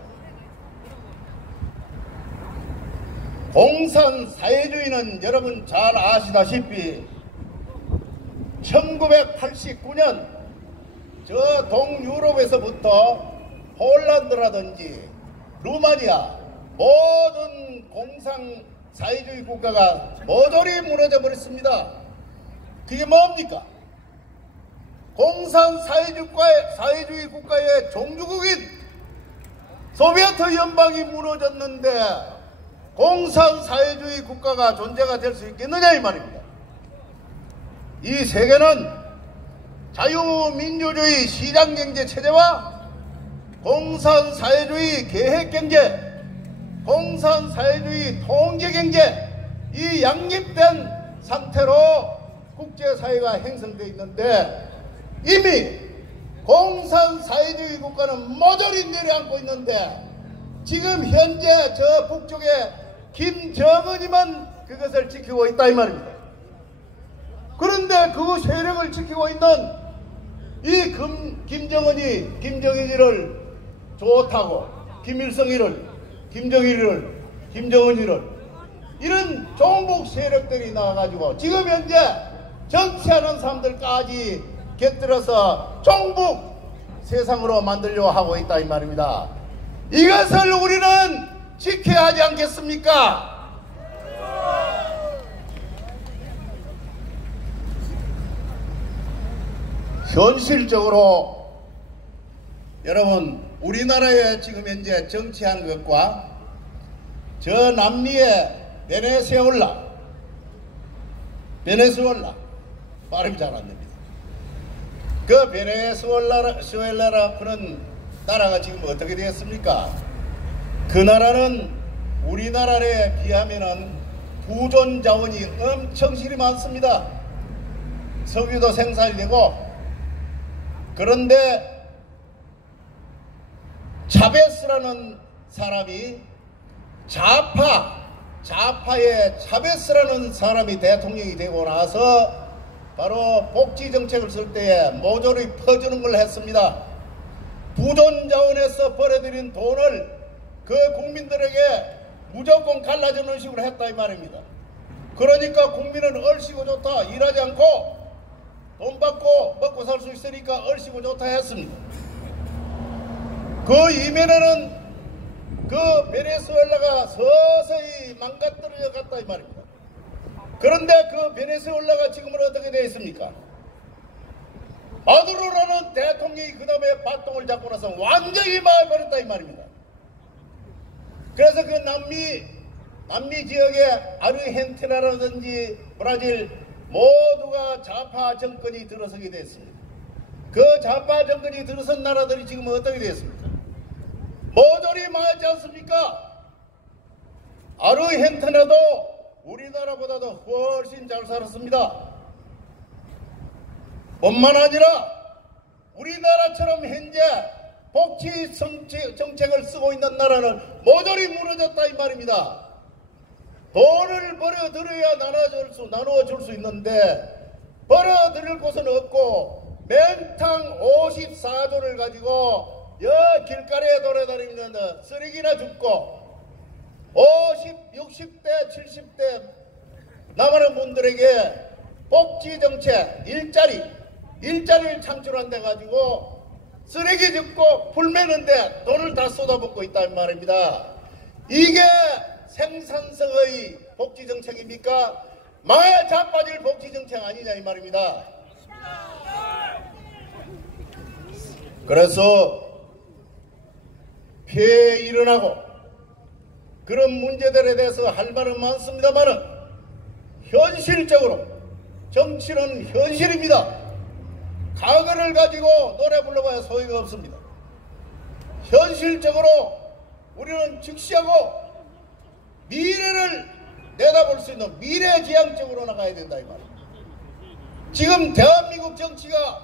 공산사회주의는 여러분 잘 아시다시피 1989년 저 동유럽에서부터 폴란드라든지 루마니아 모든 공산사회주의 국가가 모조리 무너져 버렸습니다. 그게 뭡니까? 공산사회주의 국가의 종주국인 소비에트 연방이 무너졌는데 공산사회주의 국가가 존재가 될 수 있겠느냐 이 말입니다. 이 세계는 자유민주주의 시장경제 체제와 공산사회주의 계획경제, 공산사회주의 통제경제 이 양립된 상태로 국제사회가 형성되어 있는데 이미 공산사회주의 국가는 모조리 내려앉고 있는데 지금 현재 저 북쪽에 김정은이만 그것을 지키고 있다 이 말입니다. 그런데 그 세력을 지키고 있는 이 김정은이 김정일이를 좋다고 김일성이를 김정일이를 김정은이를 이런 종북 세력들이 나와가지고 지금 현재 정치하는 사람들까지 곁들여서 종북 세상으로 만들려고 하고 있다 이 말입니다. 이것을 우리는 지켜야 하지 않겠습니까? 현실적으로 여러분 우리나라에 지금 현재 정치하는 것과 저 남미의 베네수엘라 발음이 잘 안 됩니다. 그 베네수엘라라는 나라가 지금 어떻게 되었습니까? 그 나라는 우리나라에 비하면은 부존 자원이 엄청 실이 많습니다. 석유도 생산이 되고 그런데 차베스라는 사람이 좌파의 차베스라는 사람이 대통령이 되고 나서 바로 복지 정책을 쓸 때에 모조리 퍼주는 걸 했습니다. 부존 자원에서 벌어들인 돈을 그 국민들에게 무조건 갈라주는 식으로 했다 이 말입니다. 그러니까 국민은 얼씨구 좋다 일하지 않고 돈 받고 먹고 살 수 있으니까 얼씨구 좋다 했습니다. 그 이면에는 그 베네수엘라가 서서히 망가뜨려 갔다 이 말입니다. 그런데 그 베네수엘라가 지금은 어떻게 되어 있습니까? 마두로라는 대통령이 그 다음에 바통을 잡고 나서 완전히 망해버렸다 이 말입니다. 그래서 그 남미 지역에 아르헨티나라든지 브라질 모두가 좌파 정권이 들어서게 됐습니다. 그 좌파 정권이 들어선 나라들이 지금 어떻게 됐습니까? 모조리 망하지 않습니까? 아르헨티나도 우리나라보다도 훨씬 잘 살았습니다. 뿐만 아니라 우리나라처럼 현재 복지 정책을 쓰고 있는 나라는 모조리 무너졌다 이 말입니다. 돈을 벌어들여야 나눠줄 수 있는데 벌어들일 곳은 없고 맹탕 54조를 가지고 길가리에 돌아다니는 쓰레기나 줍고 50, 60대, 70대 나가는 분들에게 복지정책, 일자리를 창출한데 가지고 쓰레기 줍고 풀 매는데 돈을 다 쏟아붓고 있다는 말입니다. 이게 생산성의 복지정책입니까? 망에 자빠질 복지정책 아니냐 이 말입니다. 그래서 피해 일어나고 그런 문제들에 대해서 할 말은 많습니다만은 현실적으로 정치는 현실입니다. 과거를 가지고 노래 불러봐야 소용이 없습니다. 현실적으로 우리는 즉시하고 미래를 내다볼 수 있는 미래지향적으로 나가야 된다 이 말입니다. 지금 대한민국 정치가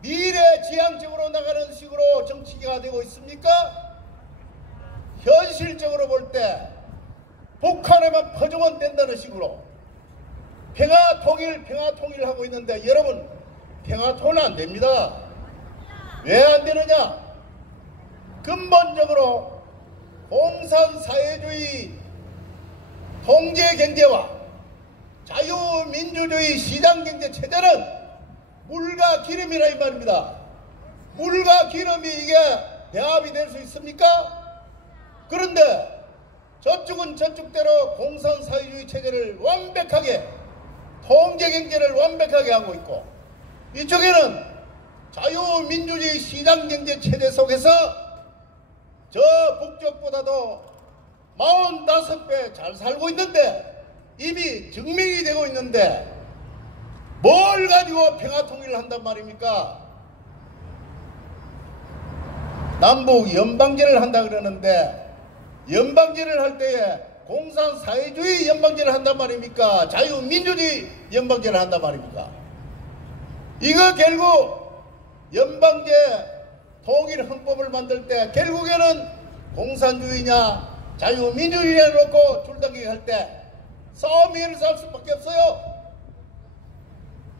미래지향적으로 나가는 식으로 정치가 되고 있습니까? 현실적으로 볼 때 북한에만 퍼주면 된다는 식으로 평화통일 하고 있는데 여러분 평화통일 안 됩니다. 왜 안 되느냐? 근본적으로 공산사회주의 통제경제와 자유민주주의 시장경제 체제는 물과 기름이라 이 말입니다. 물과 기름이 이게 배합이 될 수 있습니까? 그런데 저쪽은 저쪽대로 공산사회주의 체제를 완벽하게 통제경제를 완벽하게 하고 있고 이쪽에는 자유민주주의 시장경제 체제 속에서 저 북쪽보다도 45배 잘 살고 있는데 이미 증명이 되고 있는데 뭘 가지고 평화통일을 한단 말입니까? 남북 연방제를 한다 그러는데 연방제를 할 때에 공산사회주의 연방제를 한단 말입니까? 자유민주주의 연방제를 한단 말입니까? 이거 결국 연방제 통일 헌법을 만들 때 결국에는 공산주의냐 자유민주주의냐 놓고 줄다리기 할 때 싸움이 일어날 수밖에 없어요.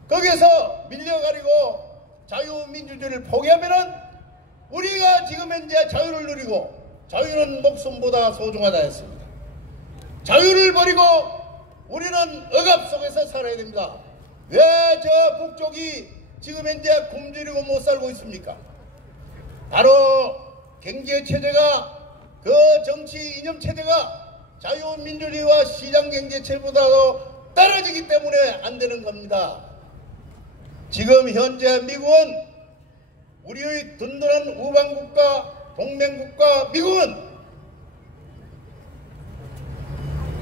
거기에서 밀려가지고 자유민주주의를 포기하면은 우리가 지금 현재 자유를 누리고 자유는 목숨보다 소중하다 했습니다. 자유를 버리고 우리는 억압 속에서 살아야 됩니다. 왜 저 북쪽이 지금 현재 굶주리고 못 살고 있습니까? 바로 경제체제가 그 정치 이념체제가 자유민주주의와 시장경제체보다도 떨어지기 때문에 안 되는 겁니다. 지금 현재 미국은 우리의 든든한 우방국가 동맹국가 미국은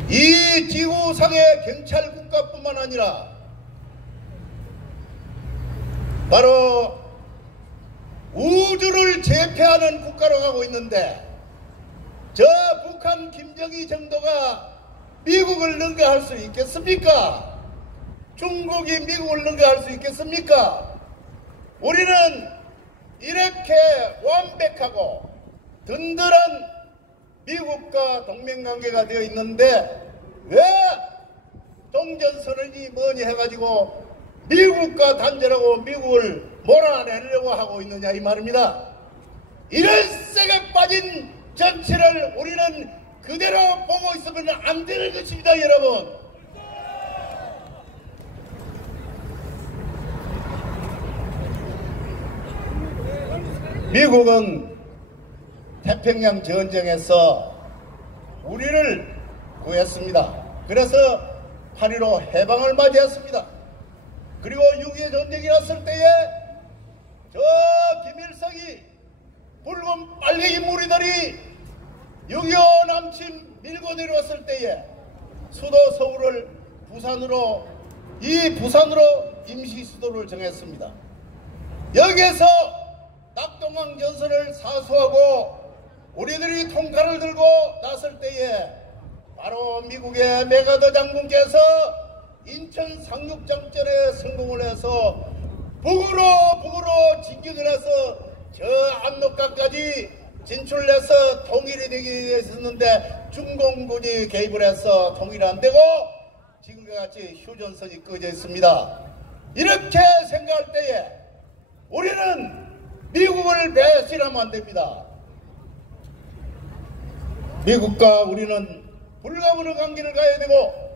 이 지구상의 경찰국가뿐만 아니라 바로 우주를 제패하는 국가로 가고 있는데 저 북한 김정희 정도가 미국을 능가할 수 있겠습니까? 중국이 미국을 능가할 수 있겠습니까? 우리는 이렇게 완벽하고 든든한 미국과 동맹관계가 되어 있는데 왜 동전선언이 뭐니 해가지고 미국과 단절하고 미국을 몰아내려고 하고 있느냐 이 말입니다. 이런 썩에 빠진 정치를 우리는 그대로 보고 있으면 안 되는 것입니다, 여러분. 미국은 태평양 전쟁에서 우리를 구했습니다. 그래서 8.15 해방을 맞이했습니다. 그리고 6.25 전쟁이 났을 때에 저 김일성이 붉은 빨갱이 무리들이 6.25 남침 밀고 내려왔을 때에 수도 서울을 부산으로 임시 수도를 정했습니다. 여기에서 낙동강 전선을 사수하고 우리들이 통칼을 들고 났을 때에 바로 미국의 메가더 장군께서 인천 상륙작전에 성공을 해서 북으로 진격을 해서 저 압록강까지 진출해서 통일이 되기 했었는데 중공군이 개입을 해서 통일이 안 되고 지금과 같이 휴전선이 꺼져 있습니다. 이렇게 생각할 때에 우리는 미국을 배신하면 안 됩니다. 미국과 우리는 불가분의 관계를 가야 되고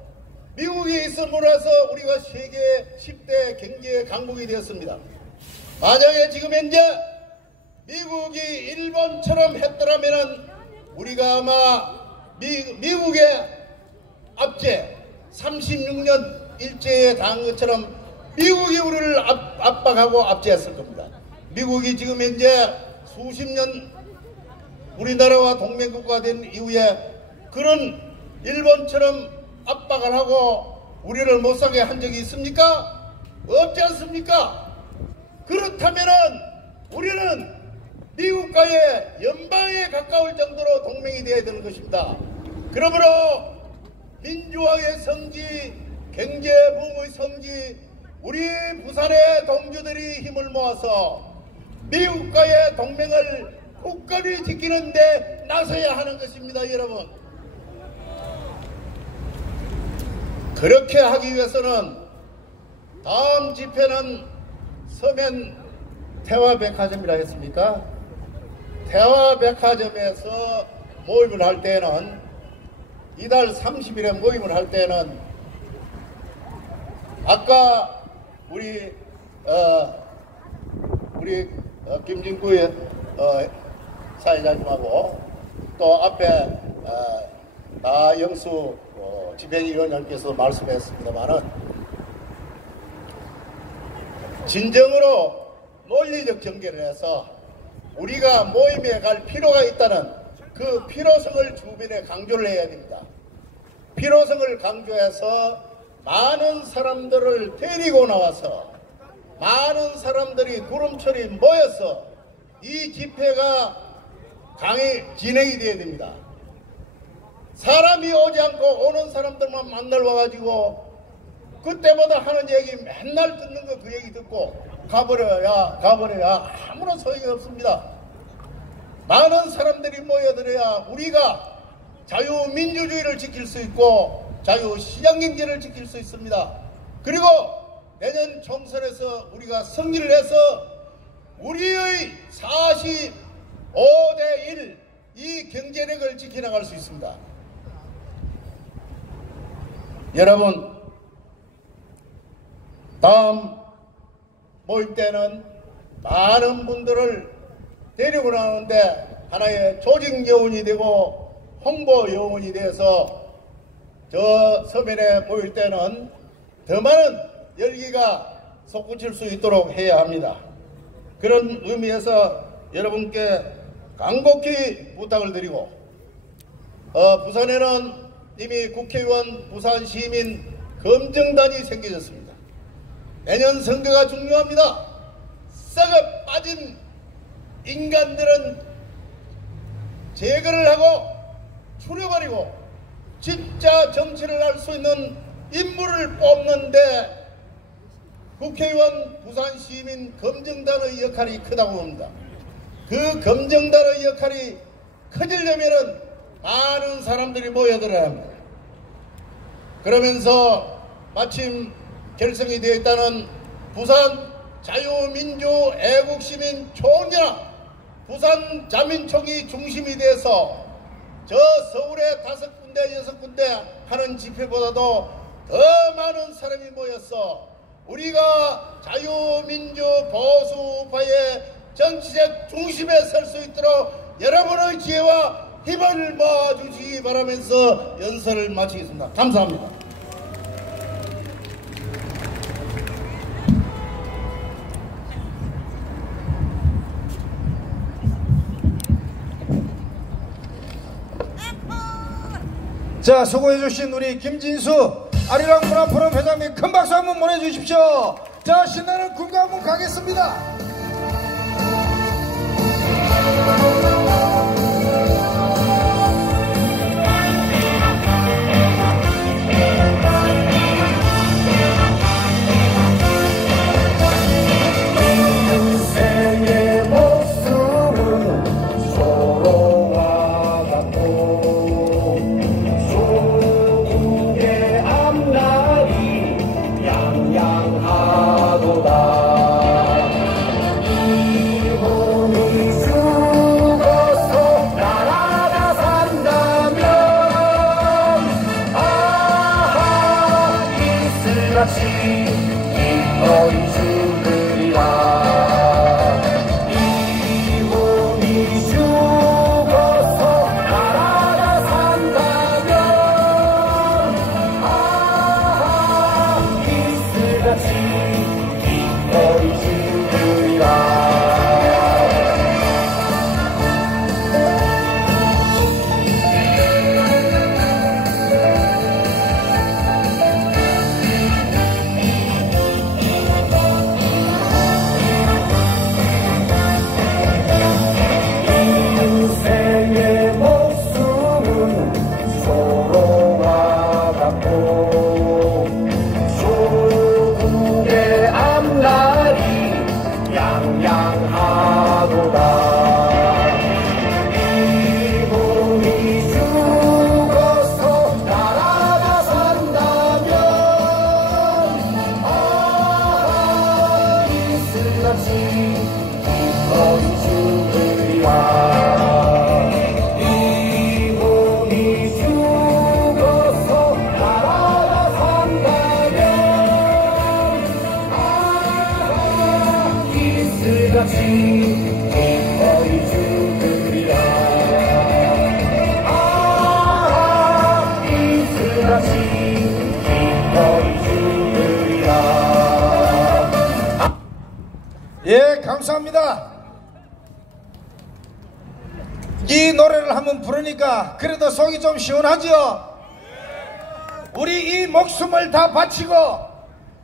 미국이 있음으로 해서 우리가 세계 10대 경제 강국이 되었습니다. 만약에 지금 현재 미국이 일본처럼 했더라면 우리가 아마 미국의 압제 36년 일제에 당한 것처럼 미국이 우리를 압박하고 압제했을 겁니다. 미국이 지금 현재 수십 년 우리나라와 동맹국가 된 이후에 그런 일본처럼 압박을 하고 우리를 못 사게 한 적이 있습니까? 없지 않습니까? 그렇다면은 우리는 미국과의 연방에 가까울 정도로 동맹이 되어야 되는 것입니다. 그러므로 민주화의 성지, 경제부의 성지, 우리 부산의 동주들이 힘을 모아서 미국과의 동맹을 굳건히 지키는데 나서야 하는 것입니다, 여러분. 그렇게 하기 위해서는 다음 집회는 서면 태화백화점이라 했습니까? 태화백화점에서 모임을 할 때는 이달 30일에 모임을 할 때는 아까 우리 김진구 사회자님하고 또 앞에 나영수 집행위원장께서 말씀했습니다마는 진정으로 논리적 전개를 해서 우리가 모임에 갈 필요가 있다는 그 필요성을 주변에 강조를 해야 됩니다. 필요성을 강조해서 많은 사람들을 데리고 나와서 많은 사람들이 구름처리 모여서 이 집회가 진행이 되어야 됩니다. 사람이 오지 않고 오는 사람들만 만나러 와가지고 그때마다 하는 얘기 맨날 듣는 거 그 얘기 듣고 가버려야 아무런 소용이 없습니다. 많은 사람들이 모여들어야 우리가 자유민주주의를 지킬 수 있고 자유시장경제를 지킬 수 있습니다. 그리고 내년 총선에서 우리가 승리를 해서 우리의 45대 1 이 경제력을 지켜나갈 수 있습니다. 여러분, 다음 모임 때는 많은 분들을 데리고 나오는데 하나의 조직 요원이 되고 홍보 요원이 돼서 저 서면에 모일 때는 더 많은 열기가 솟구칠 수 있도록 해야 합니다. 그런 의미에서 여러분께 간곡히 부탁을 드리고 부산에는 이미 국회의원 부산시민 검증단이 생겨졌습니다. 내년 선거가 중요합니다. 썩어 빠진 인간들은 제거를 하고 추려버리고 진짜 정치를 할 수 있는 인물을 뽑는데 국회의원 부산시민 검증단의 역할이 크다고 봅니다. 그 검증단의 역할이 커지려면 많은 사람들이 모여들어야 합니다. 그러면서 마침 결성이 되어 있다는 부산 자유민주 애국시민 총연합 부산 자민총이 중심이 돼서 저 서울의 5군데 6군데 하는 집회보다도 더 많은 사람이 모여서 우리가 자유민주 보수파의 정치적 중심에 설 수 있도록 여러분의 지혜와 힘을 모아주시기 바라면서 연설을 마치겠습니다. 감사합니다. 자, 수고해주신 우리 김진수 아리랑 문화포럼 회장님 큰 박수 한번 보내주십시오. 자, 신나는 군가 한번 가겠습니다. 다시 기꺼이 죽으리라. 아, 이슬 다시 기꺼이 죽으리라. 예, 감사합니다. 이 노래를 한번 부르니까 그래도 속이 좀 시원하죠? 우리 이 목숨을 다 바치고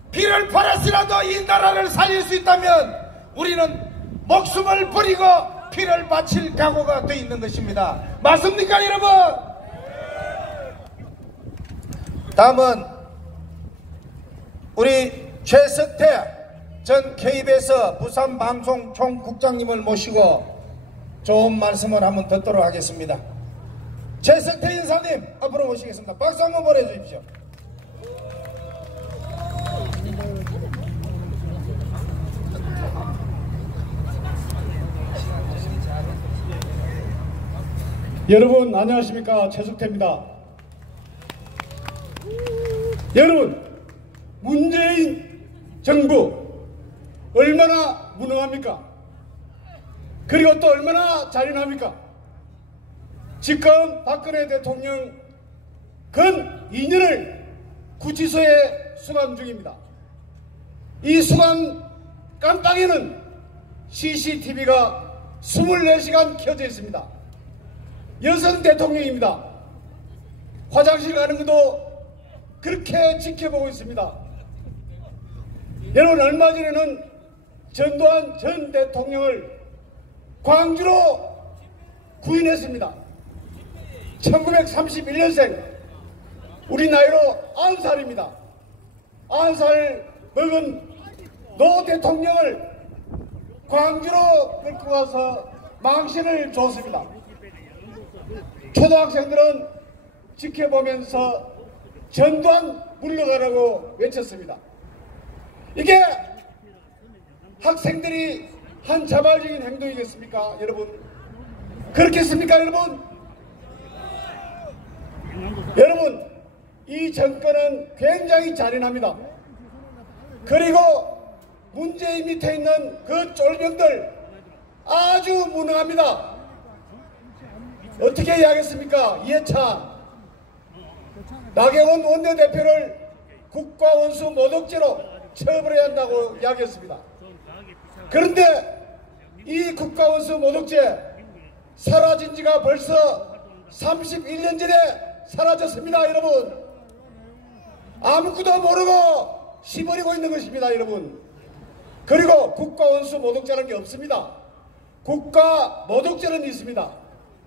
피를 팔아서라도 이 나라를 살릴 수 있다면 우리는 목숨을 버리고 피를 바칠 각오가 돼 있는 것입니다. 맞습니까, 여러분? 다음은 우리 최석태 전 KBS 부산방송 총국장님을 모시고 좋은 말씀을 한번 듣도록 하겠습니다. 최석태 인사님 앞으로 모시겠습니다. 박수 한번 보내주십시오. 여러분 안녕하십니까, 최석태입니다. 여러분, 문재인 정부 얼마나 무능합니까? 그리고 또 얼마나 잔인합니까? 지금 박근혜 대통령 근 2년을 구치소에 수감 중입니다. 이 수감 깜빵에는 CCTV가 24시간 켜져 있습니다. 여성 대통령입니다. 화장실 가는 것도 그렇게 지켜보고 있습니다. 여러분, 얼마 전에는 전두환 전 대통령을 광주로 구인했습니다. 1931년생, 우리 나이로 90살입니다. 90살 먹은 노 대통령을 광주로 끌고 가서 망신을 줬습니다. 초등학생들은 지켜보면서 전두환 물러가라고 외쳤습니다. 이게 학생들이 한 자발적인 행동이겠습니까, 여러분? 그렇겠습니까, 여러분? 여러분, 이 정권은 굉장히 잔인합니다. 그리고 문재인 밑에 있는 그 쫄병들 아주 무능합니다. 어떻게 이야기했습니까? 이해찬, 나경원 원내대표를 국가원수 모독죄로 처벌해야 한다고 이야기했습니다. 그런데 이 국가원수 모독죄 사라진 지가 벌써 31년 전에 사라졌습니다, 여러분. 아무것도 모르고 씹어리고 있는 것입니다, 여러분. 그리고 국가원수 모독죄라는 게 없습니다. 국가 모독죄는 있습니다.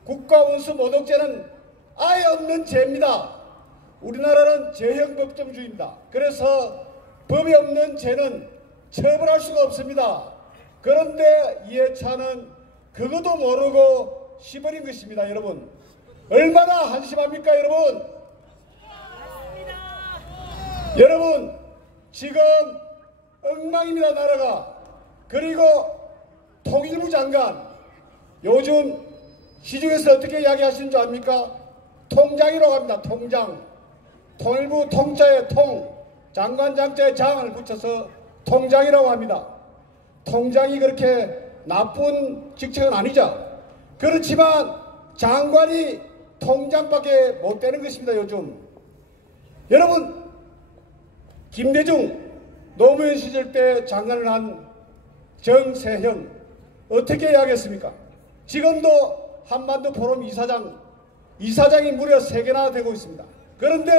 국가원수 모독죄는 아예 없는 죄입니다. 우리나라는 죄형법정주의입니다. 그래서 법이 없는 죄는 처벌할 수가 없습니다. 그런데 이해찬은 그것도 모르고 씹어린 것입니다, 여러분. 얼마나 한심합니까, 여러분? 여러분, 지금 엉망입니다, 나라가. 그리고 통일부 장관, 요즘 시중에서 어떻게 이야기하시는 줄 압니까? 통장이라고 합니다, 통장. 통일부 통자에 통, 장관 장자에 장을 붙여서 통장이라고 합니다. 통장이 그렇게 나쁜 직책은 아니죠. 그렇지만 장관이 통장밖에 못 되는 것입니다, 요즘. 여러분, 김대중 노무현 시절 때 장관을 한 정세현 어떻게 이야기했습니까? 지금도 한반도 포럼 이사장이 무려 3개나 되고 있습니다. 그런데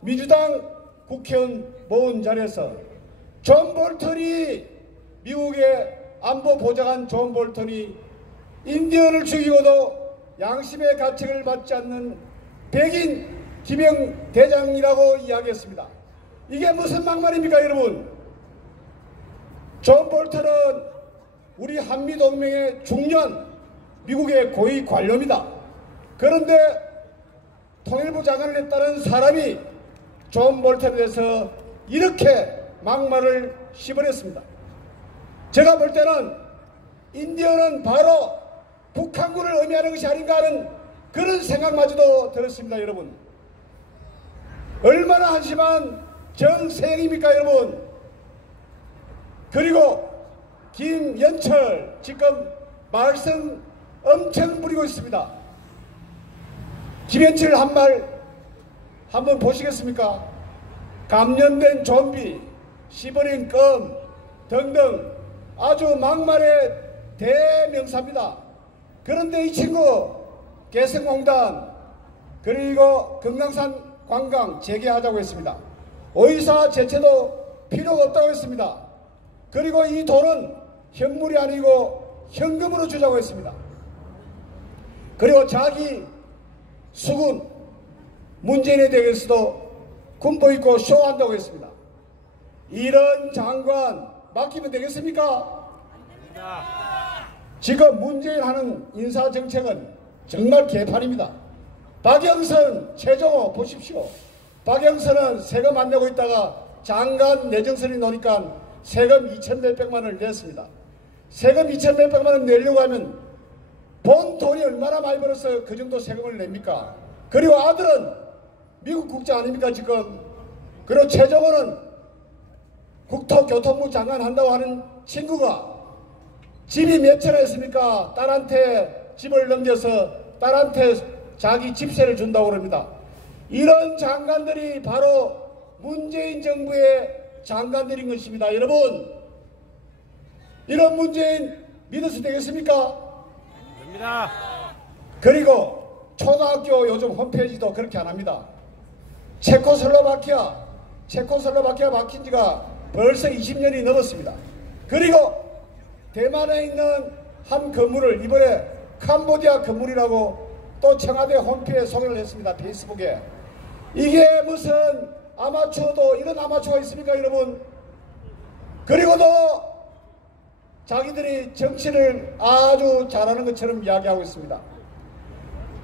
민주당 국회의원 모은 자리에서 존 볼턴이, 미국의 안보 보좌관 존 볼턴이 인디언을 죽이고도 양심의 가책을 받지 않는 백인 기병 대장이라고 이야기했습니다. 이게 무슨 막말입니까, 여러분? 존 볼턴은 우리 한미동맹의 중요한 미국의 고위 관료입니다. 그런데 통일부 장관을 했다는 사람이 존 볼턴에 대해서 이렇게 막말을 씹어냈습니다. 제가 볼 때는 인디언은 바로 북한군을 의미하는 것이 아닌가 하는 그런 생각마저도 들었습니다, 여러분. 얼마나 한심한 정세행입니까, 여러분? 그리고 김연철 지금 말썽 엄청 부리고 있습니다. 김연철 한 말 한번 보시겠습니까? 감염된 좀비, 시버린 껌 등등 아주 막말의 대명사입니다. 그런데 이 친구 개성공단 그리고 금강산 관광 재개하자고 했습니다. 의사 제체도 필요가 없다고 했습니다. 그리고 이 돈은 현물이 아니고 현금으로 주자고 했습니다. 그리고 자기 수군 문재인에 대해서도 군복 입고 쇼한다고 했습니다. 이런 장관 맡기면 되겠습니까? 지금 문재인 하는 인사정책은 정말 개판입니다. 박영선, 최종호 보십시오. 박영선은 세금 안 내고 있다가 장관 내정설이 나오니까 세금 2천 몇백만 원을 냈습니다. 세금 2천 몇백만 원 내려고 하면 본 돈이 얼마나 많이 벌어서 그 정도 세금을 냅니까? 그리고 아들은 미국 국장 아닙니까 지금? 그리고 최종호는 국토교통부 장관 한다고 하는 친구가 집이 몇 채나 있습니까? 딸한테 집을 넘겨서 딸한테 자기 집세를 준다고 그럽니다. 이런 장관들이 바로 문재인 정부의 장관들인 것입니다. 여러분, 이런 문재인 믿어도 되겠습니까? 됩니다. 그리고 초등학교 요즘 홈페이지도 그렇게 안 합니다. 체코슬로바키아 막힌 지가 벌써 20년이 넘었습니다. 그리고 대만에 있는 한 건물을 이번에 캄보디아 건물이라고 또 청와대 홈페이지에 소개를 했습니다. 페이스북에. 이게 무슨 아마추어도 이런 아마추어가 있습니까 여러분? 그리고도 자기들이 정치를 아주 잘하는 것처럼 이야기하고 있습니다.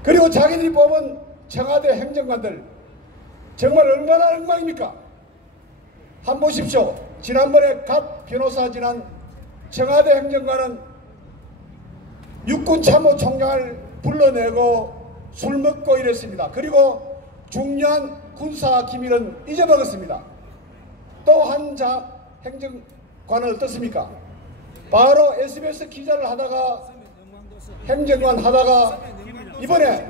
그리고 자기들이 뽑은 청와대 행정관들 정말 얼마나 엉망입니까? 한번 보십시오. 지난번에 갓 변호사 지난 청와대 행정관은 육군참모총장을 불러내고 술 먹고 이랬습니다. 그리고 중요한 군사 기밀은 잊어먹었습니다. 또 한 행정관은 어떻습니까? 바로 SBS 기자를 하다가 행정관 하다가 이번에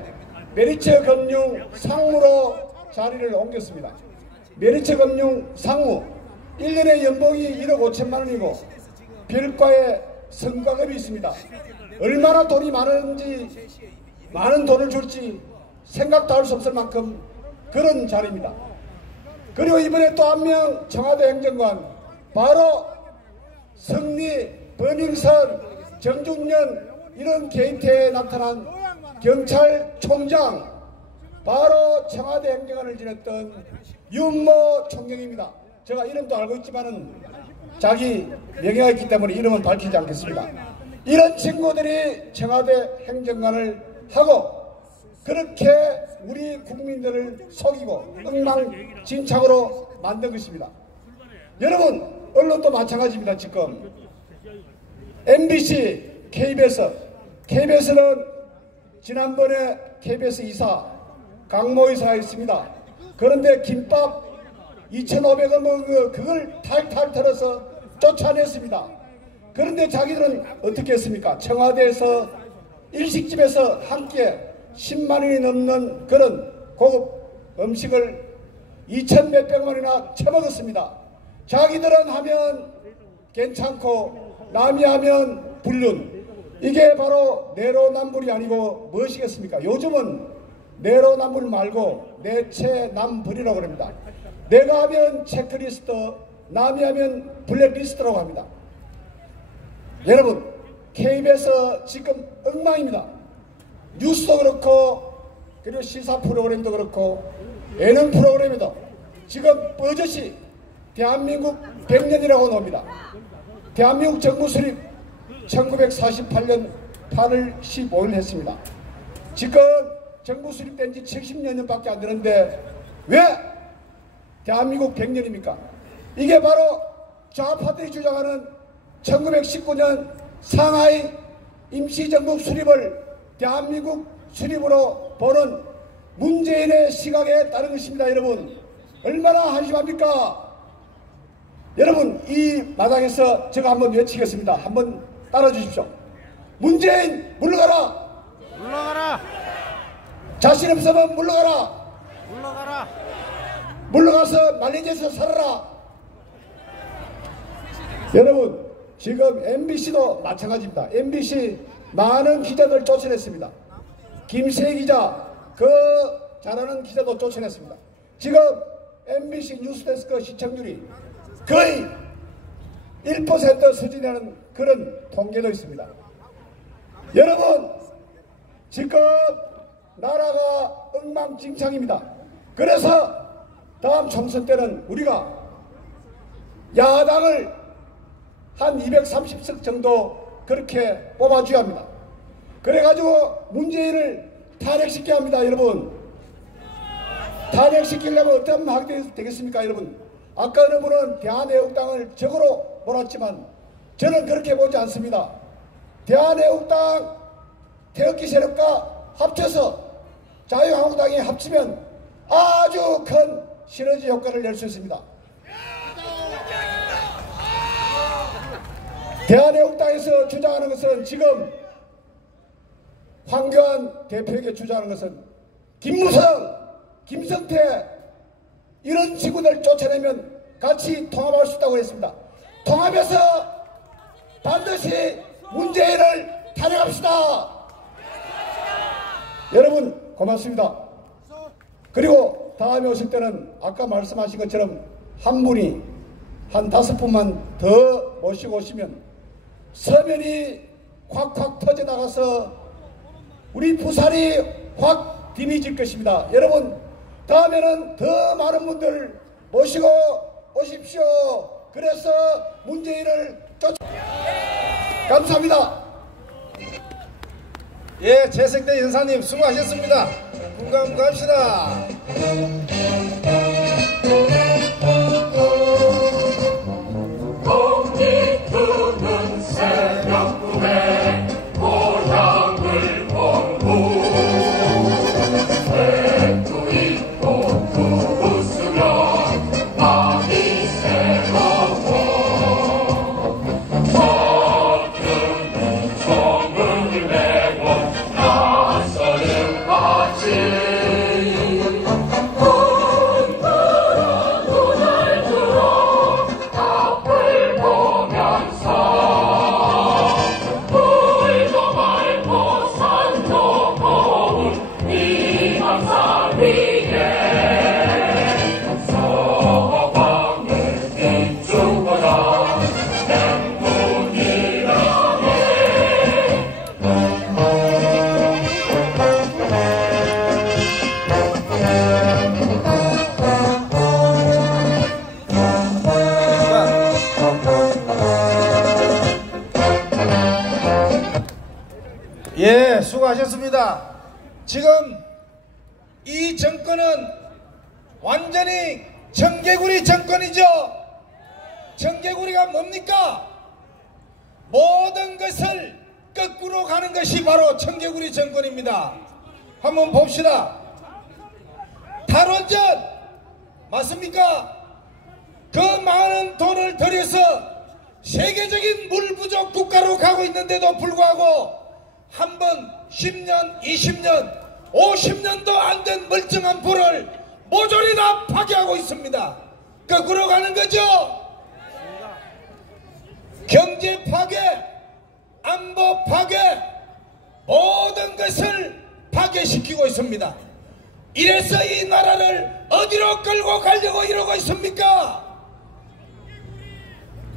메리츠 금융 상무로 자리를 옮겼습니다. 메리츠 금융 상무 1년에 연봉이 1억 5천만 원이고 별과의 성과급이 있습니다. 얼마나 돈이 많은지 많은 돈을 줄지 생각도 할 수 없을 만큼 그런 자리입니다. 그리고 이번에 또 한 명 청와대 행정관 바로 성리, 버닝썬, 정준년 이런 개인태에 나타난 경찰총장 바로 청와대 행정관을 지냈던 윤모 총경입니다. 제가 이름도 알고 있지만은 자기 명예가 있기 때문에 이름은 밝히지 않겠습니다. 이런 친구들이 청와대 행정관을 하고 그렇게 우리 국민들을 속이고 엉망진창으로 만든 것입니다. 여러분 언론도 마찬가지입니다. 지금 MBC, KBS는 지난번에 KBS 이사 강모 이사가 있습니다. 그런데 김밥 2,500원 먹은 거 그걸 탈탈 털어서 쫓아냈습니다. 그런데 자기들은 어떻게 했습니까? 청와대에서 일식집에서 한 끼에 10만 원이 넘는 그런 고급 음식을 2천 몇백만 원이나 처먹었습니다. 자기들은 하면 괜찮고 남이 하면 불륜. 이게 바로 내로남불이 아니고 무엇이겠습니까? 요즘은 내로남불 말고 내체남불이라고 합니다. 내가 하면 체크리스트, 남이 하면 블랙리스트라고 합니다. 여러분 KBS 지금 엉망입니다. 뉴스도 그렇고 그리고 시사 프로그램도 그렇고 예능 프로그램에도 지금 버젓이 대한민국 100년이라고 나옵니다. 대한민국 정부 수립 1948년 8월 15일 했습니다. 지금 정부 수립된 지 70년밖에 안 되는데 왜 대한민국 100년입니까? 이게 바로 좌파들이 주장하는 1919년 상하이 임시정부 수립을 대한민국 수립으로 보는 문재인의 시각에 따른 것입니다. 여러분 얼마나 한심합니까? 여러분 이 마당에서 제가 한번 외치겠습니다. 한번 따라주십시오. 문재인 물러가라. 물러가라. 자신 없으면 물러가라. 물러가라. 물러가서 말레이시아에서 살아라. 여러분 지금 MBC도 마찬가지입니다. MBC 많은 기자들 쫓아냈습니다. 김세 기자 그 잘하는 기자도 쫓아냈습니다. 지금 MBC 뉴스데스크 시청률이 거의 1% 수준이라는 그런 통계도 있습니다. 여러분 지금 나라가 엉망진창입니다. 그래서 다음 총선 때는 우리가 야당을 한 230석 정도 그렇게 뽑아줘야 합니다. 그래가지고 문재인을 탄핵시켜야 합니다. 여러분 탄핵시키려면 어떤 하게 되겠습니까? 여러분 아까 어느 분은 대한애국당을 적으로 몰았지만 저는 그렇게 보지 않습니다. 대한애국당 태극기 세력과 합쳐서 자유한국당이 합치면 아주 큰 시너지 효과를 낼 수 있습니다. 대한애국당에서 주장하는 것은 지금 황교안 대표에게 주장하는 것은 김무성, 김성태 이런 친구들 쫓아내면 같이 통합할 수 있다고 했습니다. 통합해서 반드시 문재인을 탄핵합시다. 여러분 고맙습니다. 그리고 다음에 오실 때는 아까 말씀하신 것처럼 한 분이 한 5분만 더 모시고 오시면 서면이 확확 터져나가서 우리 부산이 확 디미질 것입니다. 여러분 다음에는 더 많은 분들 모시고 오십시오. 그래서 문재인을 감사합니다. 예, 재생대 연사님 수고하셨습니다. 군감 갑시다. 공기투는 새벽 꿈에 고향을 보고 새도 있고 웃으며 마음이 새로워 어떤 소문을 내고 나서는 같이 예, 수고하셨습니다. 지금 이 정권은 완전히 청개구리 정권이죠. 청개구리가 뭡니까? 모든 것을 거꾸로 가는 것이 바로 청개구리 정권입니다. 한번 봅시다. 탈원전 맞습니까? 그 많은 돈을 들여서 세계적인 물 부족 국가로 가고 있는데도 불구하고 한 번 10년, 20년, 50년도 안 된 멀쩡한 불을 모조리 다 파괴하고 있습니다. 거꾸로 가는 거죠. 경제 파괴, 안보 파괴, 모든 것을 파괴시키고 있습니다. 이래서 이 나라를 어디로 끌고 가려고 이러고 있습니까?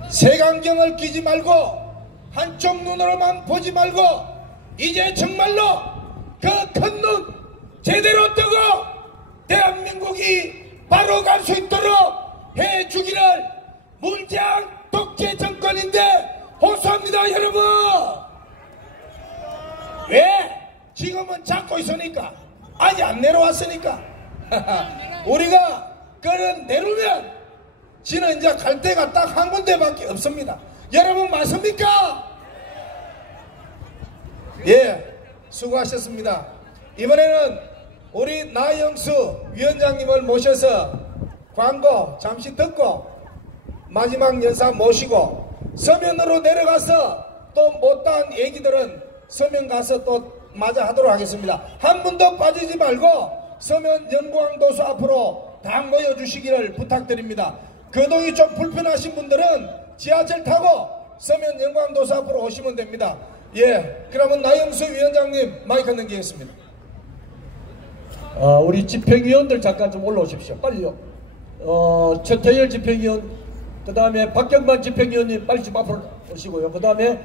색안경을 끼지 말고 한쪽 눈으로만 보지 말고 이제 정말로 그 큰 눈 제대로 뜨고 대한민국이 바로 갈 수 있도록 해주기를 물장 독재 정권인데 호소합니다. 여러분 왜? 지금은 잡고 있으니까 아직 안 내려왔으니까 우리가 그런 내려면 지는 이제 갈 데가 딱 한 군데밖에 없습니다. 여러분 맞습니까? 예, 수고하셨습니다. 이번에는 우리 나영수 위원장님을 모셔서 광고 잠시 듣고 마지막 연사 모시고 서면으로 내려가서 또 못다한 얘기들은 서면 가서 또 마저 하도록 하겠습니다. 한 분도 빠지지 말고 서면 연구왕도수 앞으로 다 모여주시기를 부탁드립니다. 교통이 좀 불편하신 분들은 지하철 타고 서면 연구왕도수 앞으로 오시면 됩니다. 예, 그러면 나영수 위원장님 마이크 넘기겠습니다. 우리 집행위원들 잠깐 좀 올라오십시오. 빨리요. 최태열 집행위원, 그 다음에 박경만 집행위원님 빨리 좀 앞으로 오시고요. 그 다음에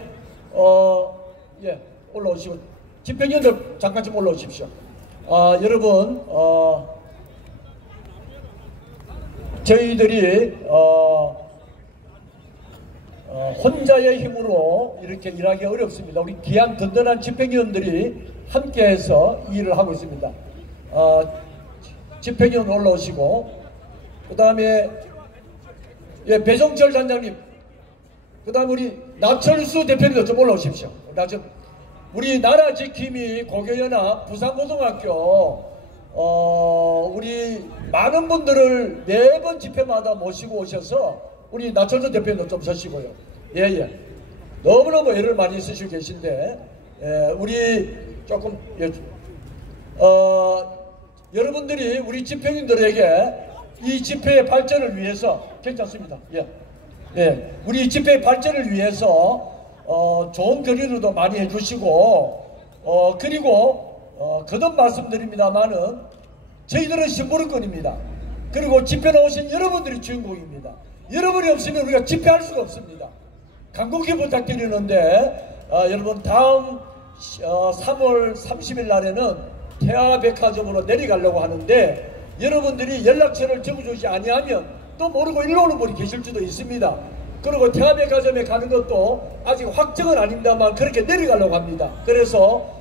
예, 올라오시고 집행위원들 잠깐 좀 올라오십시오. 여러분, 저희들이 혼자의 힘으로 이렇게 일하기 어렵습니다. 우리 귀한 든든한 집행위원들이 함께해서 일을 하고 있습니다. 집행위원 올라오시고, 그 다음에 예, 배종철 단장님, 그 다음에 우리 나철수 대표님도 좀 올라오십시오. 우리 나라지킴이 고교연합 부산고등학교 우리 많은 분들을 매번 집회마다 모시고 오셔서 우리 나철수 대표님도 좀 서시고요. 예예. 너무너무 애를 많이 쓰시고 계신데 우리 조금 여러분들이 우리 집행인들에게 이 집회의 발전을 위해서 괜찮습니다. 예. 예. 우리 집회의 발전을 위해서 좋은 결의도 많이 해주시고 그리고 거듭 말씀드립니다만은 저희들은 심부름꾼입니다. 그리고 집회 나오신 여러분들이 주인공입니다. 여러분이 없으면 우리가 집회할 수가 없습니다. 간곡히 부탁드리는데 여러분 다음 3월 30일 날에는 태화백화점으로 내려가려고 하는데 여러분들이 연락처를 적어주지 아니하면 또 모르고 일로 오는 분이 계실 수도 있습니다. 그리고 태화백화점에 가는 것도 아직 확정은 아닙니다만 그렇게 내려가려고 합니다. 그래서